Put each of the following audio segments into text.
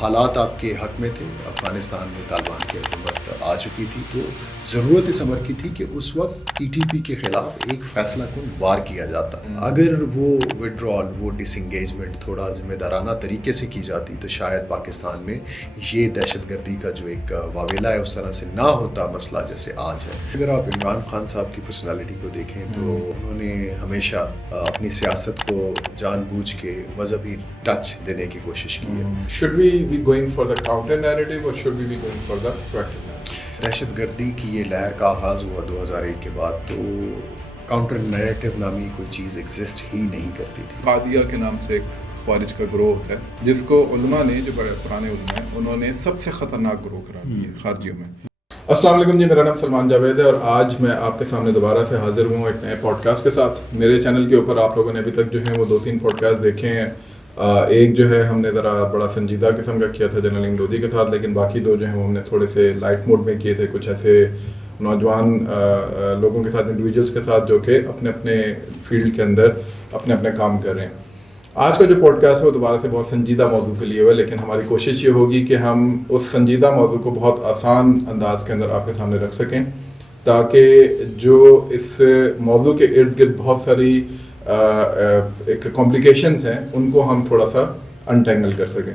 حالات آپ کے حق میں تھے، افغانستان میں طالبان کی حکومت آ چکی تھی، تو ضرورت اس امر کی تھی کہ اس وقت ٹی ٹی پی کے خلاف ایک فیصلہ کن وار کیا جاتا. اگر وہ وڈرال، وہ ڈس انگیجمنٹ تھوڑا ذمہ دارانہ طریقے سے کی جاتی تو شاید پاکستان میں یہ دہشت گردی کا جو ایک واویلا ہے اس طرح سے نہ ہوتا مسئلہ جیسے آج ہے. اگر آپ عمران خان صاحب کی پرسنالٹی کو دیکھیں تو انہوں نے ہمیشہ اپنی سیاست کو جان بوجھ کے مذہبی ٹچ دینے کی کوشش کی ہے. Should we be going for the counter narrative or should we be going for the proactive narrative? دہشت گردی کی یہ لہر کا آغاز ہوا 2001 کے بعد تو کاؤنٹر نیریٹو نامی کوئی چیز ایگزسٹ ہی نہیں کرتی تھی. قادیہ کے نام سے ایک خوارج کا گروہ ہوتا ہے جس کو علماء نے، جو بڑے پرانے علماء ہیں، انہوں نے سب سے خطرناک گروہ قرار دیا خارجیوں میں. السلام علیکم جی، میرا نام سلمان جاوید ہے اور آج میں آپ کے سامنے دوبارہ سے حاضر ہوں ایک نئے پوڈ کاسٹ کے ساتھ. میرے چینل کے اوپر آپ لوگوں نے ابھی تک جو ہیں وہ 2-3 پوڈ کاسٹ دیکھے ہیں. ایک جو ہے ہم نے ذرا بڑا سنجیدہ قسم کا کیا تھا جنرل انگ لودھی کے ساتھ، لیکن باقی دو جو ہیں وہ ہم نے تھوڑے سے لائٹ موڈ میں کیے تھے، کچھ ایسے نوجوان لوگوں کے ساتھ، انڈیویجولس کے ساتھ جو کہ اپنے اپنے فیلڈ کے اندر اپنے اپنے کام کر رہے ہیں. آج کا جو پوڈ کاسٹ ہے وہ دوبارہ سے بہت سنجیدہ موضوع کے لیے ہوا ہے، لیکن ہماری کوشش یہ ہوگی کہ ہم اس سنجیدہ موضوع کو بہت آسان انداز کے اندر آپ کے سامنے رکھ سکیں تاکہ جو اس موضوع کے ارد گرد بہت ساری ایک کمپلیکیشنز ہیں ان کو ہم تھوڑا سا انٹینگل کر سکیں.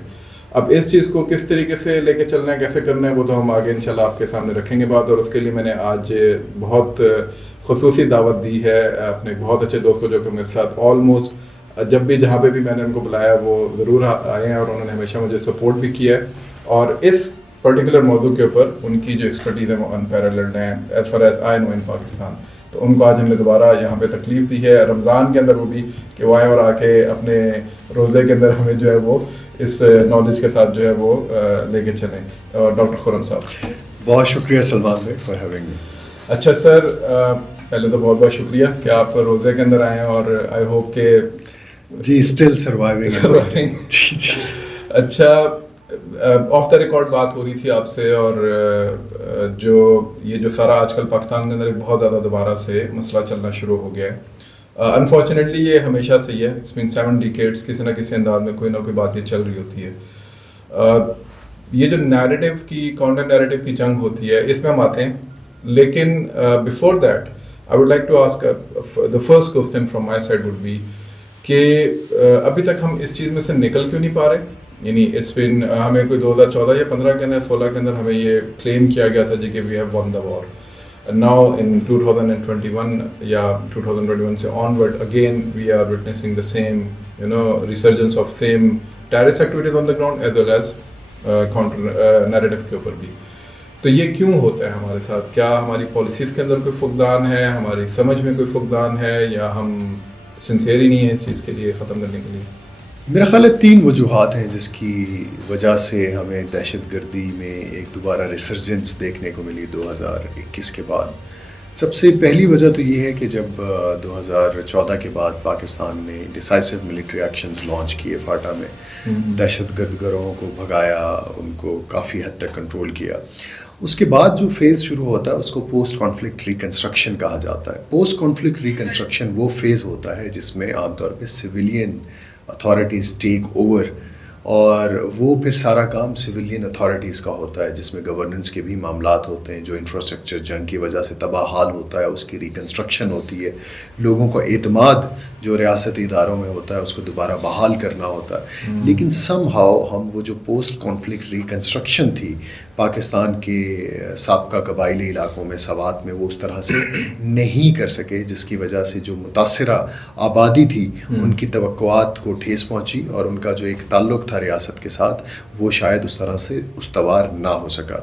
اب اس چیز کو کس طریقے سے لے کے چلنا ہے، کیسے کرنا ہے، وہ تو ہم آگے انشاءاللہ آپ کے سامنے رکھیں گے بات. اور اس کے لیے میں نے آج بہت خصوصی دعوت دی ہے اپنے بہت اچھے دوست کو جو کہ میرے ساتھ آلموسٹ جب بھی جہاں پہ بھی میں نے ان کو بلایا وہ ضرور آئے ہیں اور انہوں نے ہمیشہ مجھے سپورٹ بھی کیا ہے. اور اس پرٹیکولر موضوع کے اوپر ان کی جو ایکسپرٹیز ہے وہ انپیرلڈ ہیں ایز فار ایز آئی نو ان پاکستان. تو ان کو آج ہم نے دوبارہ یہاں پہ تکلیف دی ہے رمضان کے اندر، وہ بھی کہ وہ آئے اور آ کے اپنے روزے کے اندر ہمیں جو ہے وہ اس نالج کے ساتھ جو ہے وہ لے کے چلیں. اور ڈاکٹر خرم صاحب، بہت شکریہ سلمان بھائی فار ہیونگ می. اچھا سر، پہلے تو بہت بہت شکریہ کہ آپ روزے کے اندر آئے ہیں اور آئی ہوپ کہ جی اسٹل سروائیونگ. جی اچھا، آف دا ریکارڈ بات ہو رہی تھی آپ سے، اور جو سارا آج کل پاکستان کے اندر ایک بہت زیادہ دوبارہ سے مسئلہ چلنا شروع ہو گیا ہے. انفارچونیٹلی یہ ہمیشہ سے ہی ہے، اٹس بین 7 ڈیکیڈز، کسی نہ کسی انداز میں کوئی نہ کوئی بات یہ چل رہی ہوتی ہے. یہ جو نیریٹو کی، کاؤنٹر نیریٹو کی جنگ ہوتی ہے، اس میں ہم آتے ہیں. لیکن before that I would like to ask the first question from my side would be کہ ابھی تک ہم اس چیز میں سے نکل کیوں نہیں پا رہے. یعنی اٹس بین، ہمیں کوئی 2014 یا 15 کے اندر، 16 کے اندر ہمیں یہ کلیم کیا گیا تھا جی کہ we have won the war. Now in 2021 یا 2021 سے onward again we are witnessing the same resurgence of same terrorist activities on the ground as well as counter narrative کے اوپر بھی. تو یہ کیوں ہوتا ہے ہمارے ساتھ؟ کیا ہماری پالیسیز کے اندر کوئی فقدان ہے، ہماری سمجھ میں کوئی فقدان ہے، یا ہم سنسیئر ہی نہیں ہیں اس چیز کے لیے ختم کرنے کے لیے؟ میرا خیال ہے 3 وجوہات ہیں جس کی وجہ سے ہمیں دہشت گردی میں ایک دوبارہ ریسرجنس دیکھنے کو ملی 2021 کے بعد. سب سے پہلی وجہ تو یہ ہے کہ جب 2014 کے بعد پاکستان نے ڈیسائسو ملٹری ایکشنز لانچ کیے فاٹا میں، دہشت گرد گروہوں کو بھگایا، ان کو کافی حد تک کنٹرول کیا. اس کے بعد جو فیز شروع ہوتا ہے اس کو پوسٹ کانفلکٹ ریکنسٹرکشن کہا جاتا ہے. پوسٹ کانفلکٹ ریکنسٹرکشن وہ فیز ہوتا ہے جس میں عام طور پہ سویلین اتھارٹیز ٹیک اوور، اور وہ پھر سارا کام سویلین اتھارٹیز کا ہوتا ہے جس میں گورننس کے بھی معاملات ہوتے ہیں. جو انفراسٹرکچر جنگ کی وجہ سے تباہ حال ہوتا ہے اس کی ریکنسٹرکشن ہوتی ہے. لوگوں کو اعتماد جو ریاستی اداروں میں ہوتا ہے اس کو دوبارہ بحال کرنا ہوتا ہے. لیکن سم ہاؤ ہم وہ جو پوسٹ کانفلکٹ ریکنسٹرکشن تھی پاکستان کے سابقہ قبائلی علاقوں میں، سوات میں، وہ اس طرح سے نہیں کر سکے، جس کی وجہ سے جو متاثرہ آبادی تھی ان کی توقعات کو ٹھیس پہنچی اور ان کا جو ایک تعلق تھا ریاست کے ساتھ وہ شاید اس طرح سے استوار نہ ہو سکا.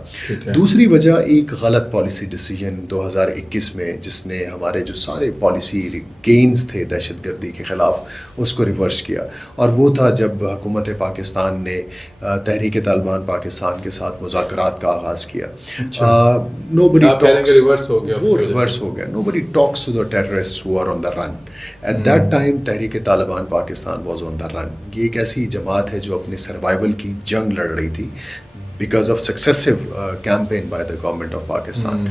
دوسری وجہ ایک غلط پالیسی ڈیسیجن 2021 میں جس نے ہمارے جو سارے پالیسی گینز تھے دہشت گردی کے خلاف اس کو ریورس کیا، اور وہ تھا جب حکومت پاکستان نے تحریک طالبان پاکستان کے ساتھ مذاکرات کا آغاز کیا. Nobody talks, وہ ریورس ہو گیا. Nobody talks to the terrorists who are on the run. At that time تحریک Taliban Pakistan was on the run. یہ ایک ایسی جماعت ہے جو اپنے سروائیول کی جنگ لڑ رہی تھی. because of successive campaign by the government of Pakistan.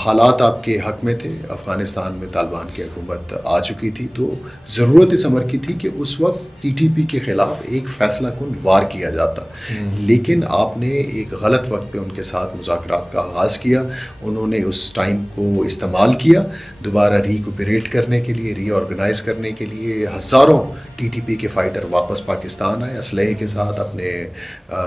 حالات آپ کے حق میں تھے, افغانستان میں طالبان کی حکومت آ چکی تھی, تو ضرورت اس امر کی تھی کہ اس وقت ٹی ٹی پی کے خلاف ایک فیصلہ کن وار کیا جاتا, لیکن آپ نے ایک غلط وقت پہ ان کے ساتھ مذاکرات کا آغاز کیا. انہوں نے اس ٹائم کو استعمال کیا دوبارہ ریکوپریٹ کرنے کے لیے, ری آرگنائز کرنے کے لیے. ہزاروں ٹی ٹی پی کے فائٹر واپس پاکستان آئے اسلحے کے ساتھ, اپنے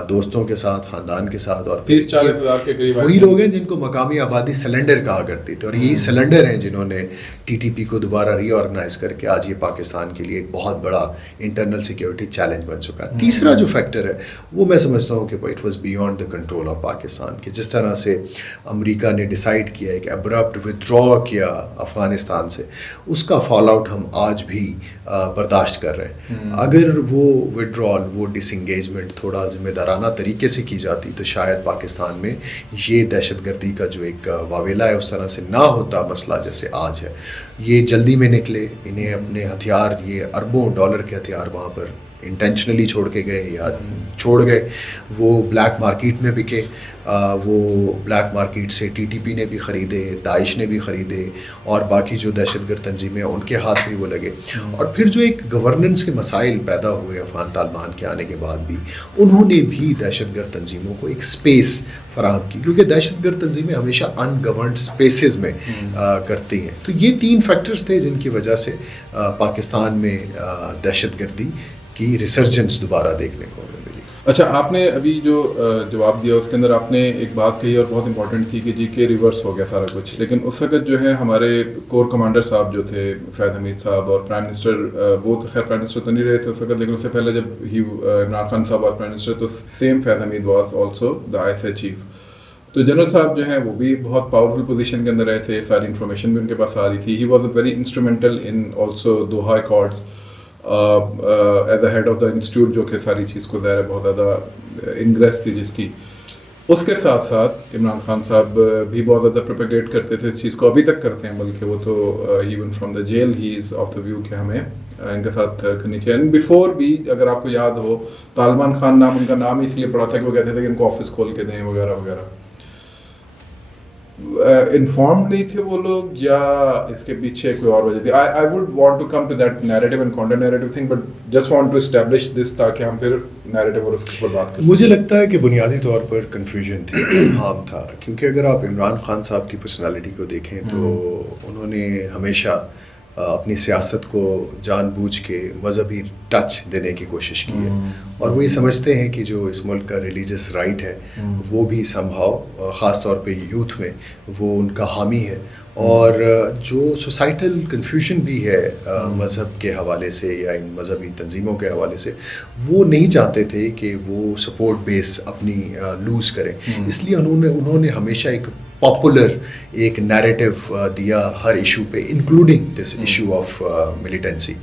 دوستوں کے ساتھ, خاندان کے ساتھ, اور 30-40 ہزار کے قریب وہی لوگ ہیں جن کو مقامی آبادی سلنڈر کہا کرتی تھی, اور یہی سلنڈر ہیں جنہوں نے ٹی ٹی پی کو دوبارہ ری آرگنائز کر کے آج یہ پاکستان کے لیے ایک بہت بڑا انٹرنل سیکیورٹی چیلنج بن چکا ہے. تیسرا جو فیکٹر ہے وہ میں سمجھتا ہوں کہ it was beyond the control of Pakistan, کہ جس طرح سے امریکہ نے ڈیسائیڈ کیا ہے کہ ابرپٹ ودرا کیا افغانستان سے, اس کا فال آؤٹ ہم آج بھی برداشت کر رہے ہیں. اگر وہ ودرال, وہ ڈس انگیجمنٹ تھوڑا ذمہ دارانہ طریقے سے کی جاتی تو شاید پاکستان میں یہ دہشت گردی کا جو ایک واویلا ہے اس طرح سے نہ ہوتا مسئلہ جیسے آج ہے. یہ جلدی میں نکلے, انہیں اپنے ہتھیار, یہ اربوں ڈالر کے ہتھیار وہاں پر انٹینشنلی چھوڑ کے گئے یا چھوڑ گئے, وہ بلیک مارکیٹ میں بکے. وہ بلیک مارکیٹ سے ٹی ٹی پی نے بھی خریدے, داعش نے بھی خریدے, اور باقی جو دہشت گرد تنظیمیں ان کے ہاتھ بھی وہ لگے. اور پھر جو ایک گورننس کے مسائل پیدا ہوئے افغان طالبان کے آنے کے بعد بھی, انہوں نے بھی دہشت گرد تنظیموں کو ایک اسپیس فراہم کی, کیونکہ دہشت گرد تنظیمیں ہمیشہ ان گورنڈ اسپیسز میں کرتی ہیں. تو یہ 3 فیکٹرز تھے جن کی وجہ سے پاکستان میں دہشت گردی کی ریسرجنس دوبارہ دیکھنے کو ملی. اچھا, آپ نے ابھی جو جواب دیا اس کے اندر آپ نے ایک بات کہی اور بہت امپورٹنٹ تھی کہ جی کہ ریورس ہو گیا سارا کچھ, لیکن اس وقت جو ہے ہمارے کور کمانڈر صاحب جو تھے فیض حمید صاحب, اور پرائم منسٹر, وہ تو خیر پرائم منسٹر تو نہیں رہے تھے اس وقت, لیکن اس سے پہلے جب عمران خان صاحب واز پرائم منسٹر تو same Faiz Hameed was also the I S A chief. تو جنرل صاحب جو ہیں وہ بھی بہت پاورفل پوزیشن کے اندر رہے تھے, ساری انفارمیشن بھی ان کے پاس آ رہی تھی. He was a very instrumental in also Doha accords as a head of the institute, جو کہ ساری چیز کو ظاہر ہے بہت زیادہ انگریس تھی جس کی. اس کے ساتھ ساتھ عمران خان صاحب بھی بہت زیادہ پروپیگیٹ کرتے تھے اس چیز کو, ابھی تک کرتے ہیں, بلکہ وہ تو ایون فرام دا جیل ہی از آف دا ویو کہ ہمیں ان کے ساتھ کرنی چاہیے. اینڈ بیفور بھی اگر آپ کو یاد ہو, طالبان خان نام ان کا نام اس لیے پڑا تھا کہ وہ کہتے تھے کہ ان کو آفس کھول کے دیں وغیرہ وغیرہ. انفارمڈ نہیں تھے وہ لوگ, یا اس کے پیچھے کوئی اور وجہ تھی؟ I would want to come to that narrative and counter narrative thing, but just want to establish this تاکہ ہم پھر narrative اور اس کے اوپر بات کریں. مجھے لگتا ہے کہ بنیادی طور پر کنفیوژن تھی, ہام تھا, کیونکہ اگر آپ عمران خان صاحب کی پرسنالٹی کو دیکھیں تو انہوں نے ہمیشہ اپنی سیاست کو جان بوجھ کے مذہبی ٹچ دینے کی کوشش کی ہے, اور وہ یہ سمجھتے ہیں کہ جو اس ملک کا ریلیجس رائٹ ہے وہ بھی سمبھاؤ خاص طور پہ یوتھ میں وہ ان کا حامی ہے. اور جو سوسائٹل کنفیوژن بھی ہے مذہب کے حوالے سے یا ان مذہبی تنظیموں کے حوالے سے, وہ نہیں چاہتے تھے کہ وہ سپورٹ بیس اپنی لوز کریں. اس لیے انہوں نے ہمیشہ ایک پاپولر ایک نیریٹو دیا ہر ایشو پہ, including this issue of militancy.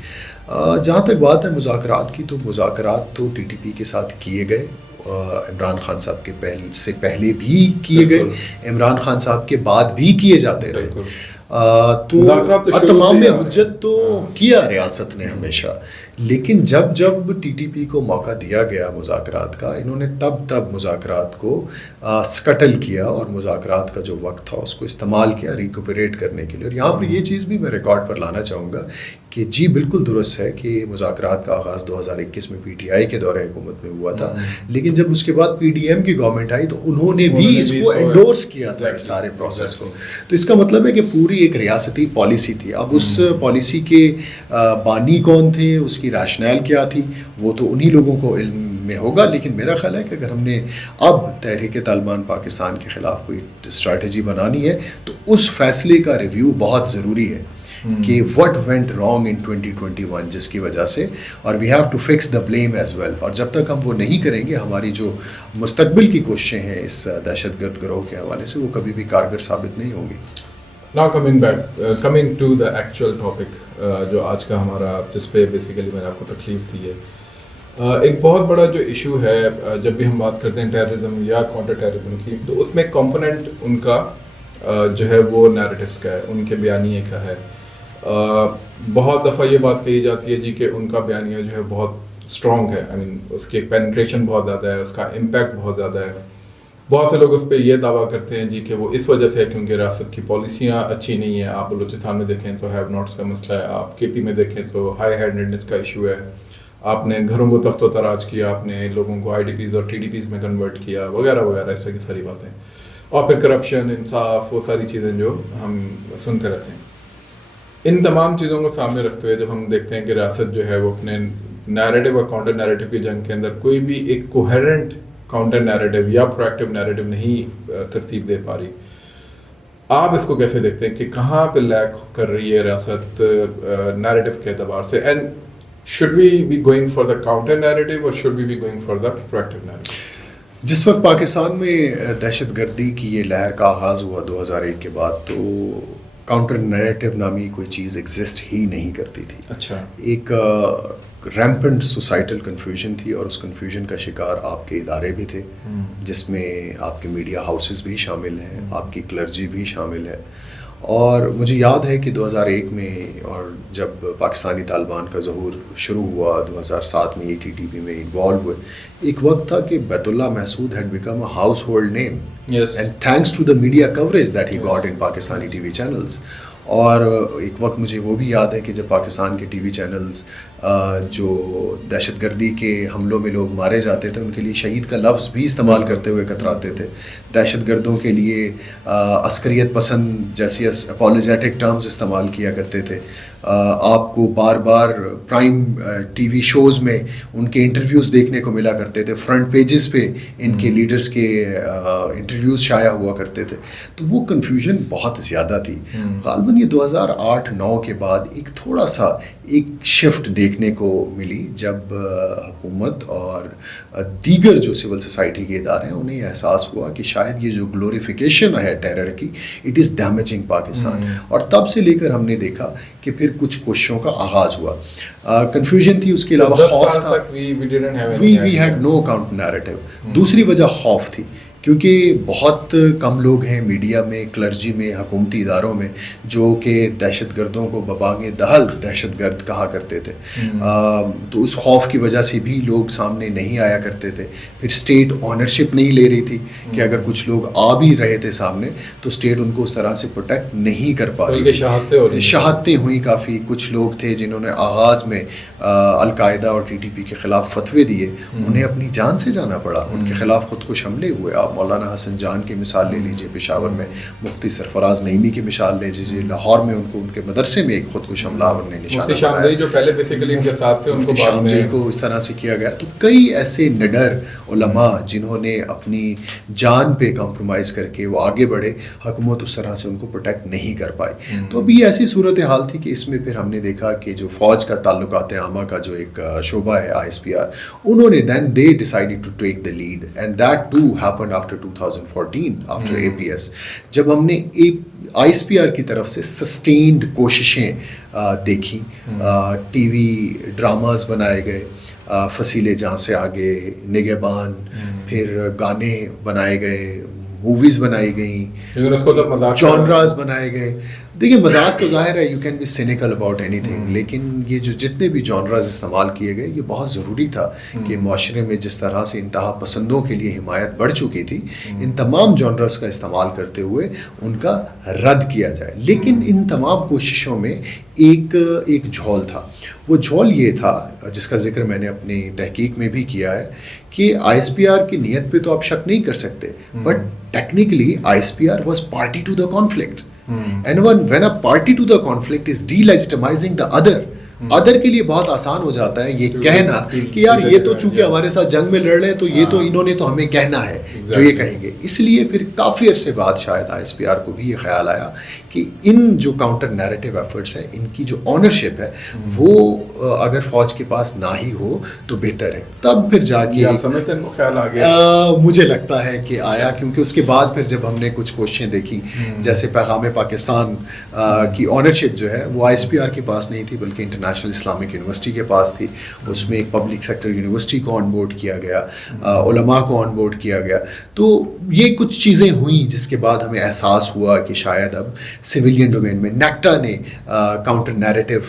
جہاں تک بات ہے مذاکرات کی, تو مذاکرات تو ٹی ٹی پی کے ساتھ کیے گئے, عمران خان صاحب کے سے پہلے بھی کیے گئے, عمران خان صاحب کے بعد بھی کیے جاتے رہے. تو تمام حجت تو کیا ریاست نے ہمیشہ, لیکن جب ٹی ٹی پی کو موقع دیا گیا مذاکرات کا, انہوں نے تب مذاکرات کو سکٹل کیا اور مذاکرات کا جو وقت تھا اس کو استعمال کیا ریکوپریٹ کرنے کے لیے. اور یہاں پر یہ چیز بھی میں ریکارڈ پر لانا چاہوں گا کہ جی بالکل درست ہے کہ مذاکرات کا آغاز 2021 میں پی ٹی آئی کے دور حکومت میں ہوا تھا, لیکن جب اس کے بعد پی ڈی ایم کی گورنمنٹ آئی تو انہوں نے بھی اس کو انڈورس کیا تھا اس سارے پروسیس کو. تو اس کا مطلب ہے کہ پوری ایک ریاستی پالیسی تھی. اب اس پالیسی کے بانی کون تھے, اس کی ریشنل کیا تھی, وہ تو انہی لوگوں کو علم میں ہوگا. لیکن میرا خیال ہے کہ اگر ہم نے اب تحریک طالبان پاکستان کے خلاف کوئی اسٹریٹجی بنانی ہے تو اس فیصلے کا ریویو بہت ضروری ہے کہ what went wrong in 2021 جس کی وجہ سے, اور we have to fix the blame as well. اور جب تک ہم وہ نہیں کریں گے ہماری جو مستقبل کی کوششیں ہیں اس دہشت گرد گروہ کے حوالے سے وہ کبھی بھی کارگر ثابت نہیں ہوں گی. Now coming to the actual topic جو آج کا ہمارا, جس پہ بیسیکلی میں نے آپ کو تکلیف دی ہے, ایک بہت بڑا جو ایشو ہے جب بھی ہم بات کرتے ہیں ٹیررزم یا کاؤنٹر ٹیررزم کی, تو اس میں کمپوننٹ ان کا جو ہے وہ نیریٹیوز کا ہے, ان کے بیانیے کا ہے. بہت دفعہ یہ بات کہی جاتی ہے جی کہ ان کا بیانیہ جو ہے بہت اسٹرانگ ہے, آئی مین اس کی ایک پینٹریشن بہت زیادہ ہے, اس کا امپیکٹ بہت زیادہ ہے. بہت سے لوگ اس پہ یہ دعویٰ کرتے ہیں جی کہ وہ اس وجہ سے ہے کیونکہ ریاست کی پالیسیاں اچھی نہیں ہیں. آپ بلوچستان میں دیکھیں تو ہیو ناٹس کا مسئلہ ہے, آپ کے پی میں دیکھیں تو ہائی ہینڈڈنس کا ایشو ہے, آپ نے گھروں کو تخت و تاراج کیا, آپ نے لوگوں کو آئی ڈی پیز اور ٹی ڈی پیز میں کنورٹ کیا وغیرہ وغیرہ, اس طرح کی ساری باتیں, اور پھر کرپشن, انصاف, وہ ساری چیزیں جو ہم سنتے رہتے ہیں. ان تمام چیزوں کو سامنے رکھتے ہوئے جب ہم دیکھتے ہیں کہ ریاست جو ہے وہ اپنے نیریٹو اور کاؤنٹر نیریٹو کی جنگ کے اندر کوئی بھی ایک کوہیرنٹ کاؤنٹر نیریٹو یا پرویکٹیو نیریٹو نہیں ترتیب دے پا رہی, آپ اس کو کیسے دیکھتے ہیں کہ کہاں پہ لیک کر رہی ہے ریاست نیریٹو کے اعتبار سے, and should we be going for the counter narrative or should we be going for the proactive narrative? جس وقت پاکستان میں دہشت گردی کی یہ لہر کا آغاز ہوا 2001 کے بعد, تو کاؤنٹر نیریٹو نامی کوئی چیز ایگزسٹ ہی نہیں کرتی تھی. اچھا, ایک ریمپنٹ سوسائٹل کنفیوژن تھی, اور اس کنفیوژن کا شکار آپ کے ادارے بھی تھے, جس میں آپ کے میڈیا ہاؤسز بھی شامل ہیں, آپ کی کلرجی بھی شامل ہے. اور مجھے یاد ہے کہ 2001 میں, اور جب پاکستانی طالبان کا ظہور شروع ہوا 2007 میں, ٹی ٹی پی میں انوالو ہوئے, ایک وقت تھا کہ Baitullah Mehsud head became a household name, and thanks to the media coverage that he got in Pakistani T V channels. اور ایک وقت مجھے وہ بھی یاد ہے کہ جب پاکستان کے ٹی وی چینلز جو دہشت گردی کے حملوں میں لوگ مارے جاتے تھے, ان کے لیے شہید کا لفظ بھی استعمال کرتے ہوئے کتراتے تھے. دہشت گردوں کے لیے عسکریت پسند جیسی اپالوجیٹک ٹرمز استعمال کیا کرتے تھے. آپ کو بار بار پرائم ٹی وی شوز میں ان کے انٹرویوز دیکھنے کو ملا کرتے تھے, فرنٹ پیجز پہ ان کے لیڈرز کے انٹرویوز شائع ہوا کرتے تھے. تو وہ کنفیوژن بہت زیادہ تھی. غالباً یہ 2008-9 کے بعد ایک تھوڑا سا ایک شفٹ دیکھنے کو ملی, جب حکومت اور دیگر جو سول سوسائٹی کے ادارے ہیں انہیں احساس ہوا کہ شاید یہ جو گلوریفیکیشن ہے ٹیرر کی, اٹ از ڈیمیجنگ پاکستان. اور تب سے لے کر ہم نے دیکھا کہ پھر کچھ کوششوں کا آغاز ہوا. کنفیوژن تھی, اس کے علاوہ خوف تھا, we had no counter narrative. دوسری وجہ خوف تھی, کیونکہ بہت کم لوگ ہیں میڈیا میں, کلرجی میں, حکومتی اداروں میں جو کہ دہشت گردوں کو ببانگ دہل دہشت گرد کہا کرتے تھے. تو اس خوف کی وجہ سے بھی لوگ سامنے نہیں آیا کرتے تھے. پھر اسٹیٹ آنرشپ نہیں لے رہی تھی کہ اگر کچھ لوگ آ بھی رہے تھے سامنے تو اسٹیٹ ان کو اس طرح سے پروٹیکٹ نہیں کر پا رہی تھی. شہادتیں ہوئیں کافی. کچھ لوگ تھے جنہوں نے آغاز میں القاعدہ اور ٹی ٹی پی کے خلاف فتوے دیے, انہیں اپنی جان سے جانا پڑا, ان کے خلاف خودکش حملے ہوئے. آپ مولانا حسن جان کی مثال لے لیجیے, پشاور میں مفتی سرفراز نعیمی کی مثال لے لیجیے, لاہور میں ان کے مدرسے میں ایک خودکش حملہ نے نشانہ بنایا, جو پہلے بیسیکلی ان کے ساتھ تھے, ان کو شام جی کو اس طرح سے کیا گیا. تو کئی ایسے نڈر علماء جنہوں نے اپنی جان پہ کمپرومائز کر کے وہ آگے بڑھے, حکومت اس طرح سے ان کو پروٹیکٹ نہیں کر پائی. تو ابھی ایسی صورتحال تھی کہ اس میں پھر ہم نے دیکھا کہ جو فوج کا تعلقات عامہ کا جو ایک شعبہ ہے ISPR, انہوں نے then they decided to take the lead, and that too happened after 2014 after APS, جب ہم نے ISPR کی طرف سے سسٹینڈ کوششیں دیکھی. ٹی وی ڈراماز بنائے گئے, فصیلے جہاں سے آگے, نگہبان, پھر گانے بنائے گئے, موویز بنائی گئیں, جانراز بنائے گئے. دیکھیے مذاق تو ظاہر ہے, you can be cynical about اینی تھنگ, لیکن یہ جو جتنے بھی جانراز استعمال کیے گئے یہ بہت ضروری تھا کہ معاشرے میں جس طرح سے انتہا پسندوں کے لیے حمایت بڑھ چکی تھی, ان تمام جانراز کا استعمال کرتے ہوئے ان کا رد کیا جائے. لیکن ان تمام کوششوں میں ایک جھول تھا. وہ جھول یہ تھا جس کا ذکر میں نے اپنی تحقیق میں بھی کیا ہے کہ ISPR کی نیت پہ تو آپ شک نہیں کر سکتے, but technically ISPR was party to the conflict. And when a party to the conflict is delegitimizing the other کے لیے بہت آسان ہو جاتا ہے یہ کہنا کہ یار یہ تو چونکہ ہمارے ساتھ جنگ میں لڑ رہے ہیں تو یہ تو انہوں نے تو ہمیں کہنا ہے جو یہ کہیں گے. اس لیے پھر کافی عرصے بعد شاید ISPR کو بھی یہ خیال آیا کہ ان جو کاؤنٹر نیریٹو ایفرٹس ہیں, ان کی جو آنرشپ ہے وہ اگر فوج کے پاس نہ ہی ہو تو بہتر ہے. تب پھر جا کے خیال آ گیا, مجھے لگتا ہے کہ آیا, کیونکہ اس کے بعد پھر جب ہم نے کچھ کوششیں دیکھی, جیسے پیغام پاکستان کی آنرشپ جو ہے وہ ISPR کے پاس نہیں تھی بلکہ انٹرنیشنل اسلامک یونیورسٹی کے پاس تھی. اس میں ایک پبلک سیکٹر یونیورسٹی کو آن بورڈ کیا گیا, علماء کو آن بورڈ کیا گیا. تو یہ کچھ چیزیں چیزیں ہوئیں جس کے بعد ہمیں احساس ہوا کہ شاید اب سویلین ڈومین میں نیکٹا نے کاؤنٹر نیریٹو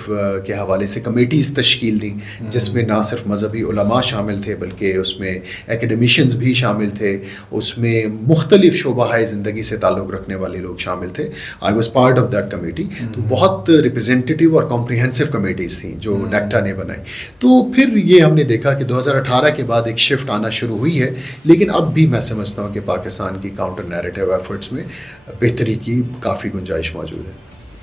کے حوالے سے کمیٹیز تشکیل دیں جس میں نہ صرف مذہبی علماء شامل تھے بلکہ اس میں ایکیڈیمیشنز بھی شامل تھے, اس میں مختلف شعبہ زندگی سے تعلق رکھنے والے لوگ شامل تھے. I was part of that committee. تو بہت ریپرزینٹیو اور کمپریہنسو کمیٹیز تھیں جو نیکٹا نے بنائی. تو پھر یہ ہم نے دیکھا کہ 2018 کے بعد ایک شفٹ آنا شروع ہوئی ہے, لیکن اب بھی میں سمجھتا ہوں کہ پاکستان کی کاؤنٹر نیریٹو ایفرٹس میں بہتری کی کافی گنجائش موجود ہے.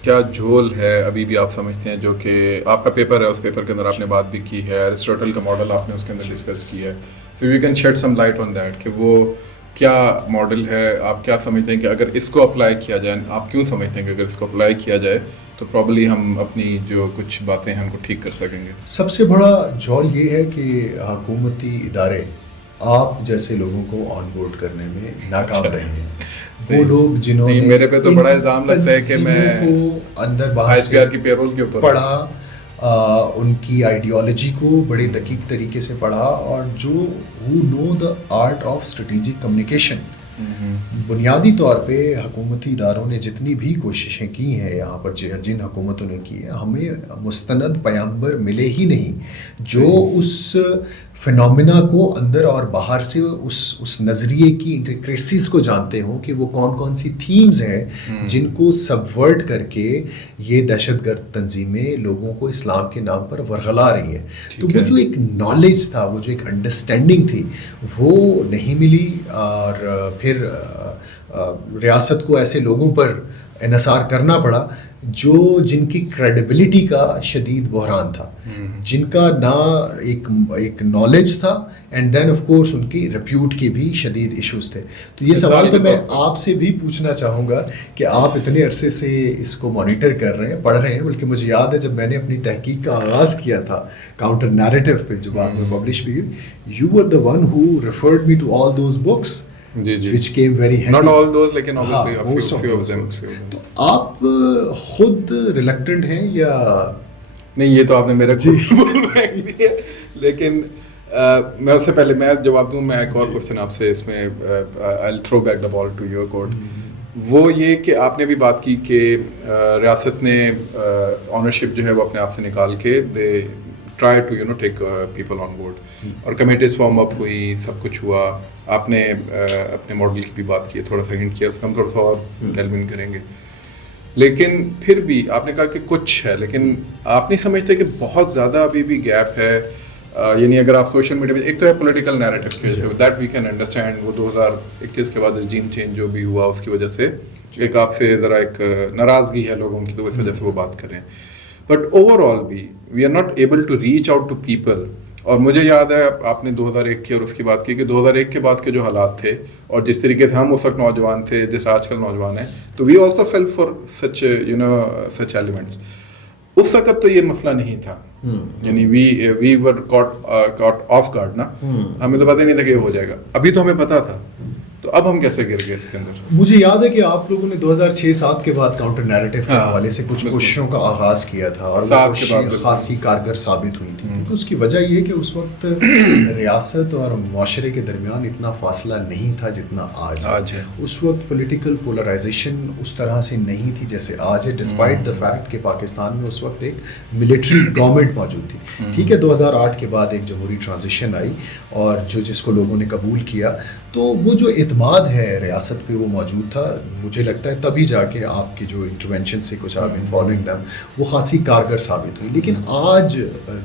کیا جھول ہے ابھی بھی آپ سمجھتے ہیں, جو کہ آپ کا پیپر ہے اس پیپر کے اندر آپ نے بات بھی کی ہے, ایرسٹوٹل کا ماڈل آپ نے اس کے اندر ڈسکس کیا ہے, so you can shed some light on that کہ وہ کیا ماڈل ہے, آپ کیا سمجھتے ہیں کہ اگر اس کو اپلائی کیا جائے, آپ کیوں سمجھتے ہیں کہ اگر اس کو اپلائی کیا جائے تو پرابلی ہم اپنی جو کچھ باتیں ہیں ان کو ٹھیک کر سکیں گے؟ سب سے بڑا جھول یہ ہے کہ حکومتی ادارے آپ جیسے لوگوں کو آن بورڈ کرنے میں ناکام رہے ہیں. وہ لوگ جنہوں نے میرے پہ تو بڑا الزام لگتا ہے کہ میں اندر باہر سے کی پیرول کے اوپر پڑھا, ان کی آئیڈیالوجی کو بڑے دقیق طریقے سے پڑھا, اور جو who know the art of strategic communication, بنیادی طور پہ حکومتی اداروں نے جتنی بھی کوششیں کی ہیں یہاں پر, جن حکومتوں نے کی ہے, ہمیں مستند پیامبر ملے ہی نہیں جو اس فنومینا کو اندر اور باہر سے اس نظریے کی انٹریکریسیز کو جانتے ہوں کہ وہ کون کون سی تھیمز ہیں جن کو سبورٹ کر کے یہ دہشت گرد تنظیمیں لوگوں کو اسلام کے نام پر ورغلا رہی ہیں. تو وہ جو ایک نالج تھا, وہ جو ایک انڈرسٹینڈنگ تھی, وہ نہیں ملی, اور پھر ریاست کو ایسے لوگوں پر انحصار کرنا پڑا جن کی کریڈیبلٹی کا شدید بحران تھا, جن کا نہ ایک نالج تھا, اینڈ دین آف کورس ان کی ریپیوٹ کے بھی شدید ایشوز تھے. تو یہ سوال تو میں آپ سے بھی پوچھنا چاہوں گا کہ آپ اتنے عرصے سے اس کو مانیٹر کر رہے ہیں, پڑھ رہے ہیں, بلکہ مجھے یاد ہے جب میں نے اپنی تحقیق کا آغاز کیا تھا کاؤنٹر نیریٹو پہ جو بعد میں پبلش بھی ہوئی, you were the one who referred me to all those books which came very handy. Not all those, لیکن obviously a few of them. تو آپ خود ریلیکٹنٹ ہیں یا نہیں؟ یہ تو آپ نے میرے کو لیکن میں اس سے پہلے میں جواب دوں, میں ایک اور کوشچن آپ سے اس میں I'll throw back the ball to your court. وہ یہ کہ آپ نے بھی بات کی کہ ریاست نے آنرشپ جو ہے وہ اپنے آپ سے نکال کے دے try to take people on board, اور کمیٹیز فارم اپ ہوئی, سب کچھ ہوا. آپ نے اپنے ماڈل کی بھی بات کی, تھوڑا سا ہنٹ کیا, اس کا ہم تھوڑا سا اور ڈیلو ان کریں گے. لیکن پھر بھی آپ نے کہا کہ کچھ ہے, لیکن آپ نہیں سمجھتے کہ بہت زیادہ ابھی بھی گیپ ہے؟ یعنی اگر آپ سوشل میڈیا میں, ایک تو ہے پولیٹیکل نیریٹو کی وجہ سے, دیٹ وی کین انڈرسٹینڈ, وہ 2021 کے بعد رجیم چینج جو بھی ہوا اس کی وجہ سے ایک آپ سے ذرا ایک ناراضگی ہے لوگوں کی, تو اس وجہ سے وہ بات کر رہے ہیں. بٹ اوور آل بھی we are not able to reach out to people. اور مجھے یاد ہے آپ نے 2001 کی اور اس کی بات کی کہ 2001 کے بعد کے جو حالات تھے اور جس طریقے سے ہم اس وقت نوجوان تھے جس آج کل نوجوان ہیں, تو we also feel for such such elements. اس وقت تو یہ مسئلہ نہیں تھا, یعنی وی ور کاٹ آف گارڈ نا, ہمیں تو پتہ نہیں تھا کہ یہ ہو جائے گا. ابھی تو ہمیں پتا تھا, تو اب ہم کیسے گر گئے اس کے اندر؟ مجھے یاد ہے کہ آپ لوگوں نے 2006-07 کے بعد کاؤنٹر نیریٹو کے حوالے سے کچھ کوششوں کا آغاز کیا تھا, اور وہ کوششیں خاصی کارگر ثابت ہوئی تھیں. تو اس کی وجہ یہ کہ اس وقت ریاست اور معاشرے کے درمیان اتنا فاصلہ نہیں تھا جتنا آج ہے. اس وقت پولیٹیکل پولرائزیشن اس طرح سے نہیں تھی جیسے آج ہے, ڈسپائٹ دا فیکٹ کہ پاکستان میں اس وقت ایک ملٹری گورنمنٹ موجود تھی. ٹھیک ہے, 2008 کے بعد ایک جمہوری ٹرانزیشن آئی, اور جس کو لوگوں نے قبول کیا, تو وہ جو اعتماد ہے ریاست پہ وہ موجود تھا. مجھے لگتا ہے تبھی جا کے آپ کی جو انٹروینشن سے کچھ آپ فالوئنگ دم وہ خاصی کارگر ثابت ہوئی. لیکن آج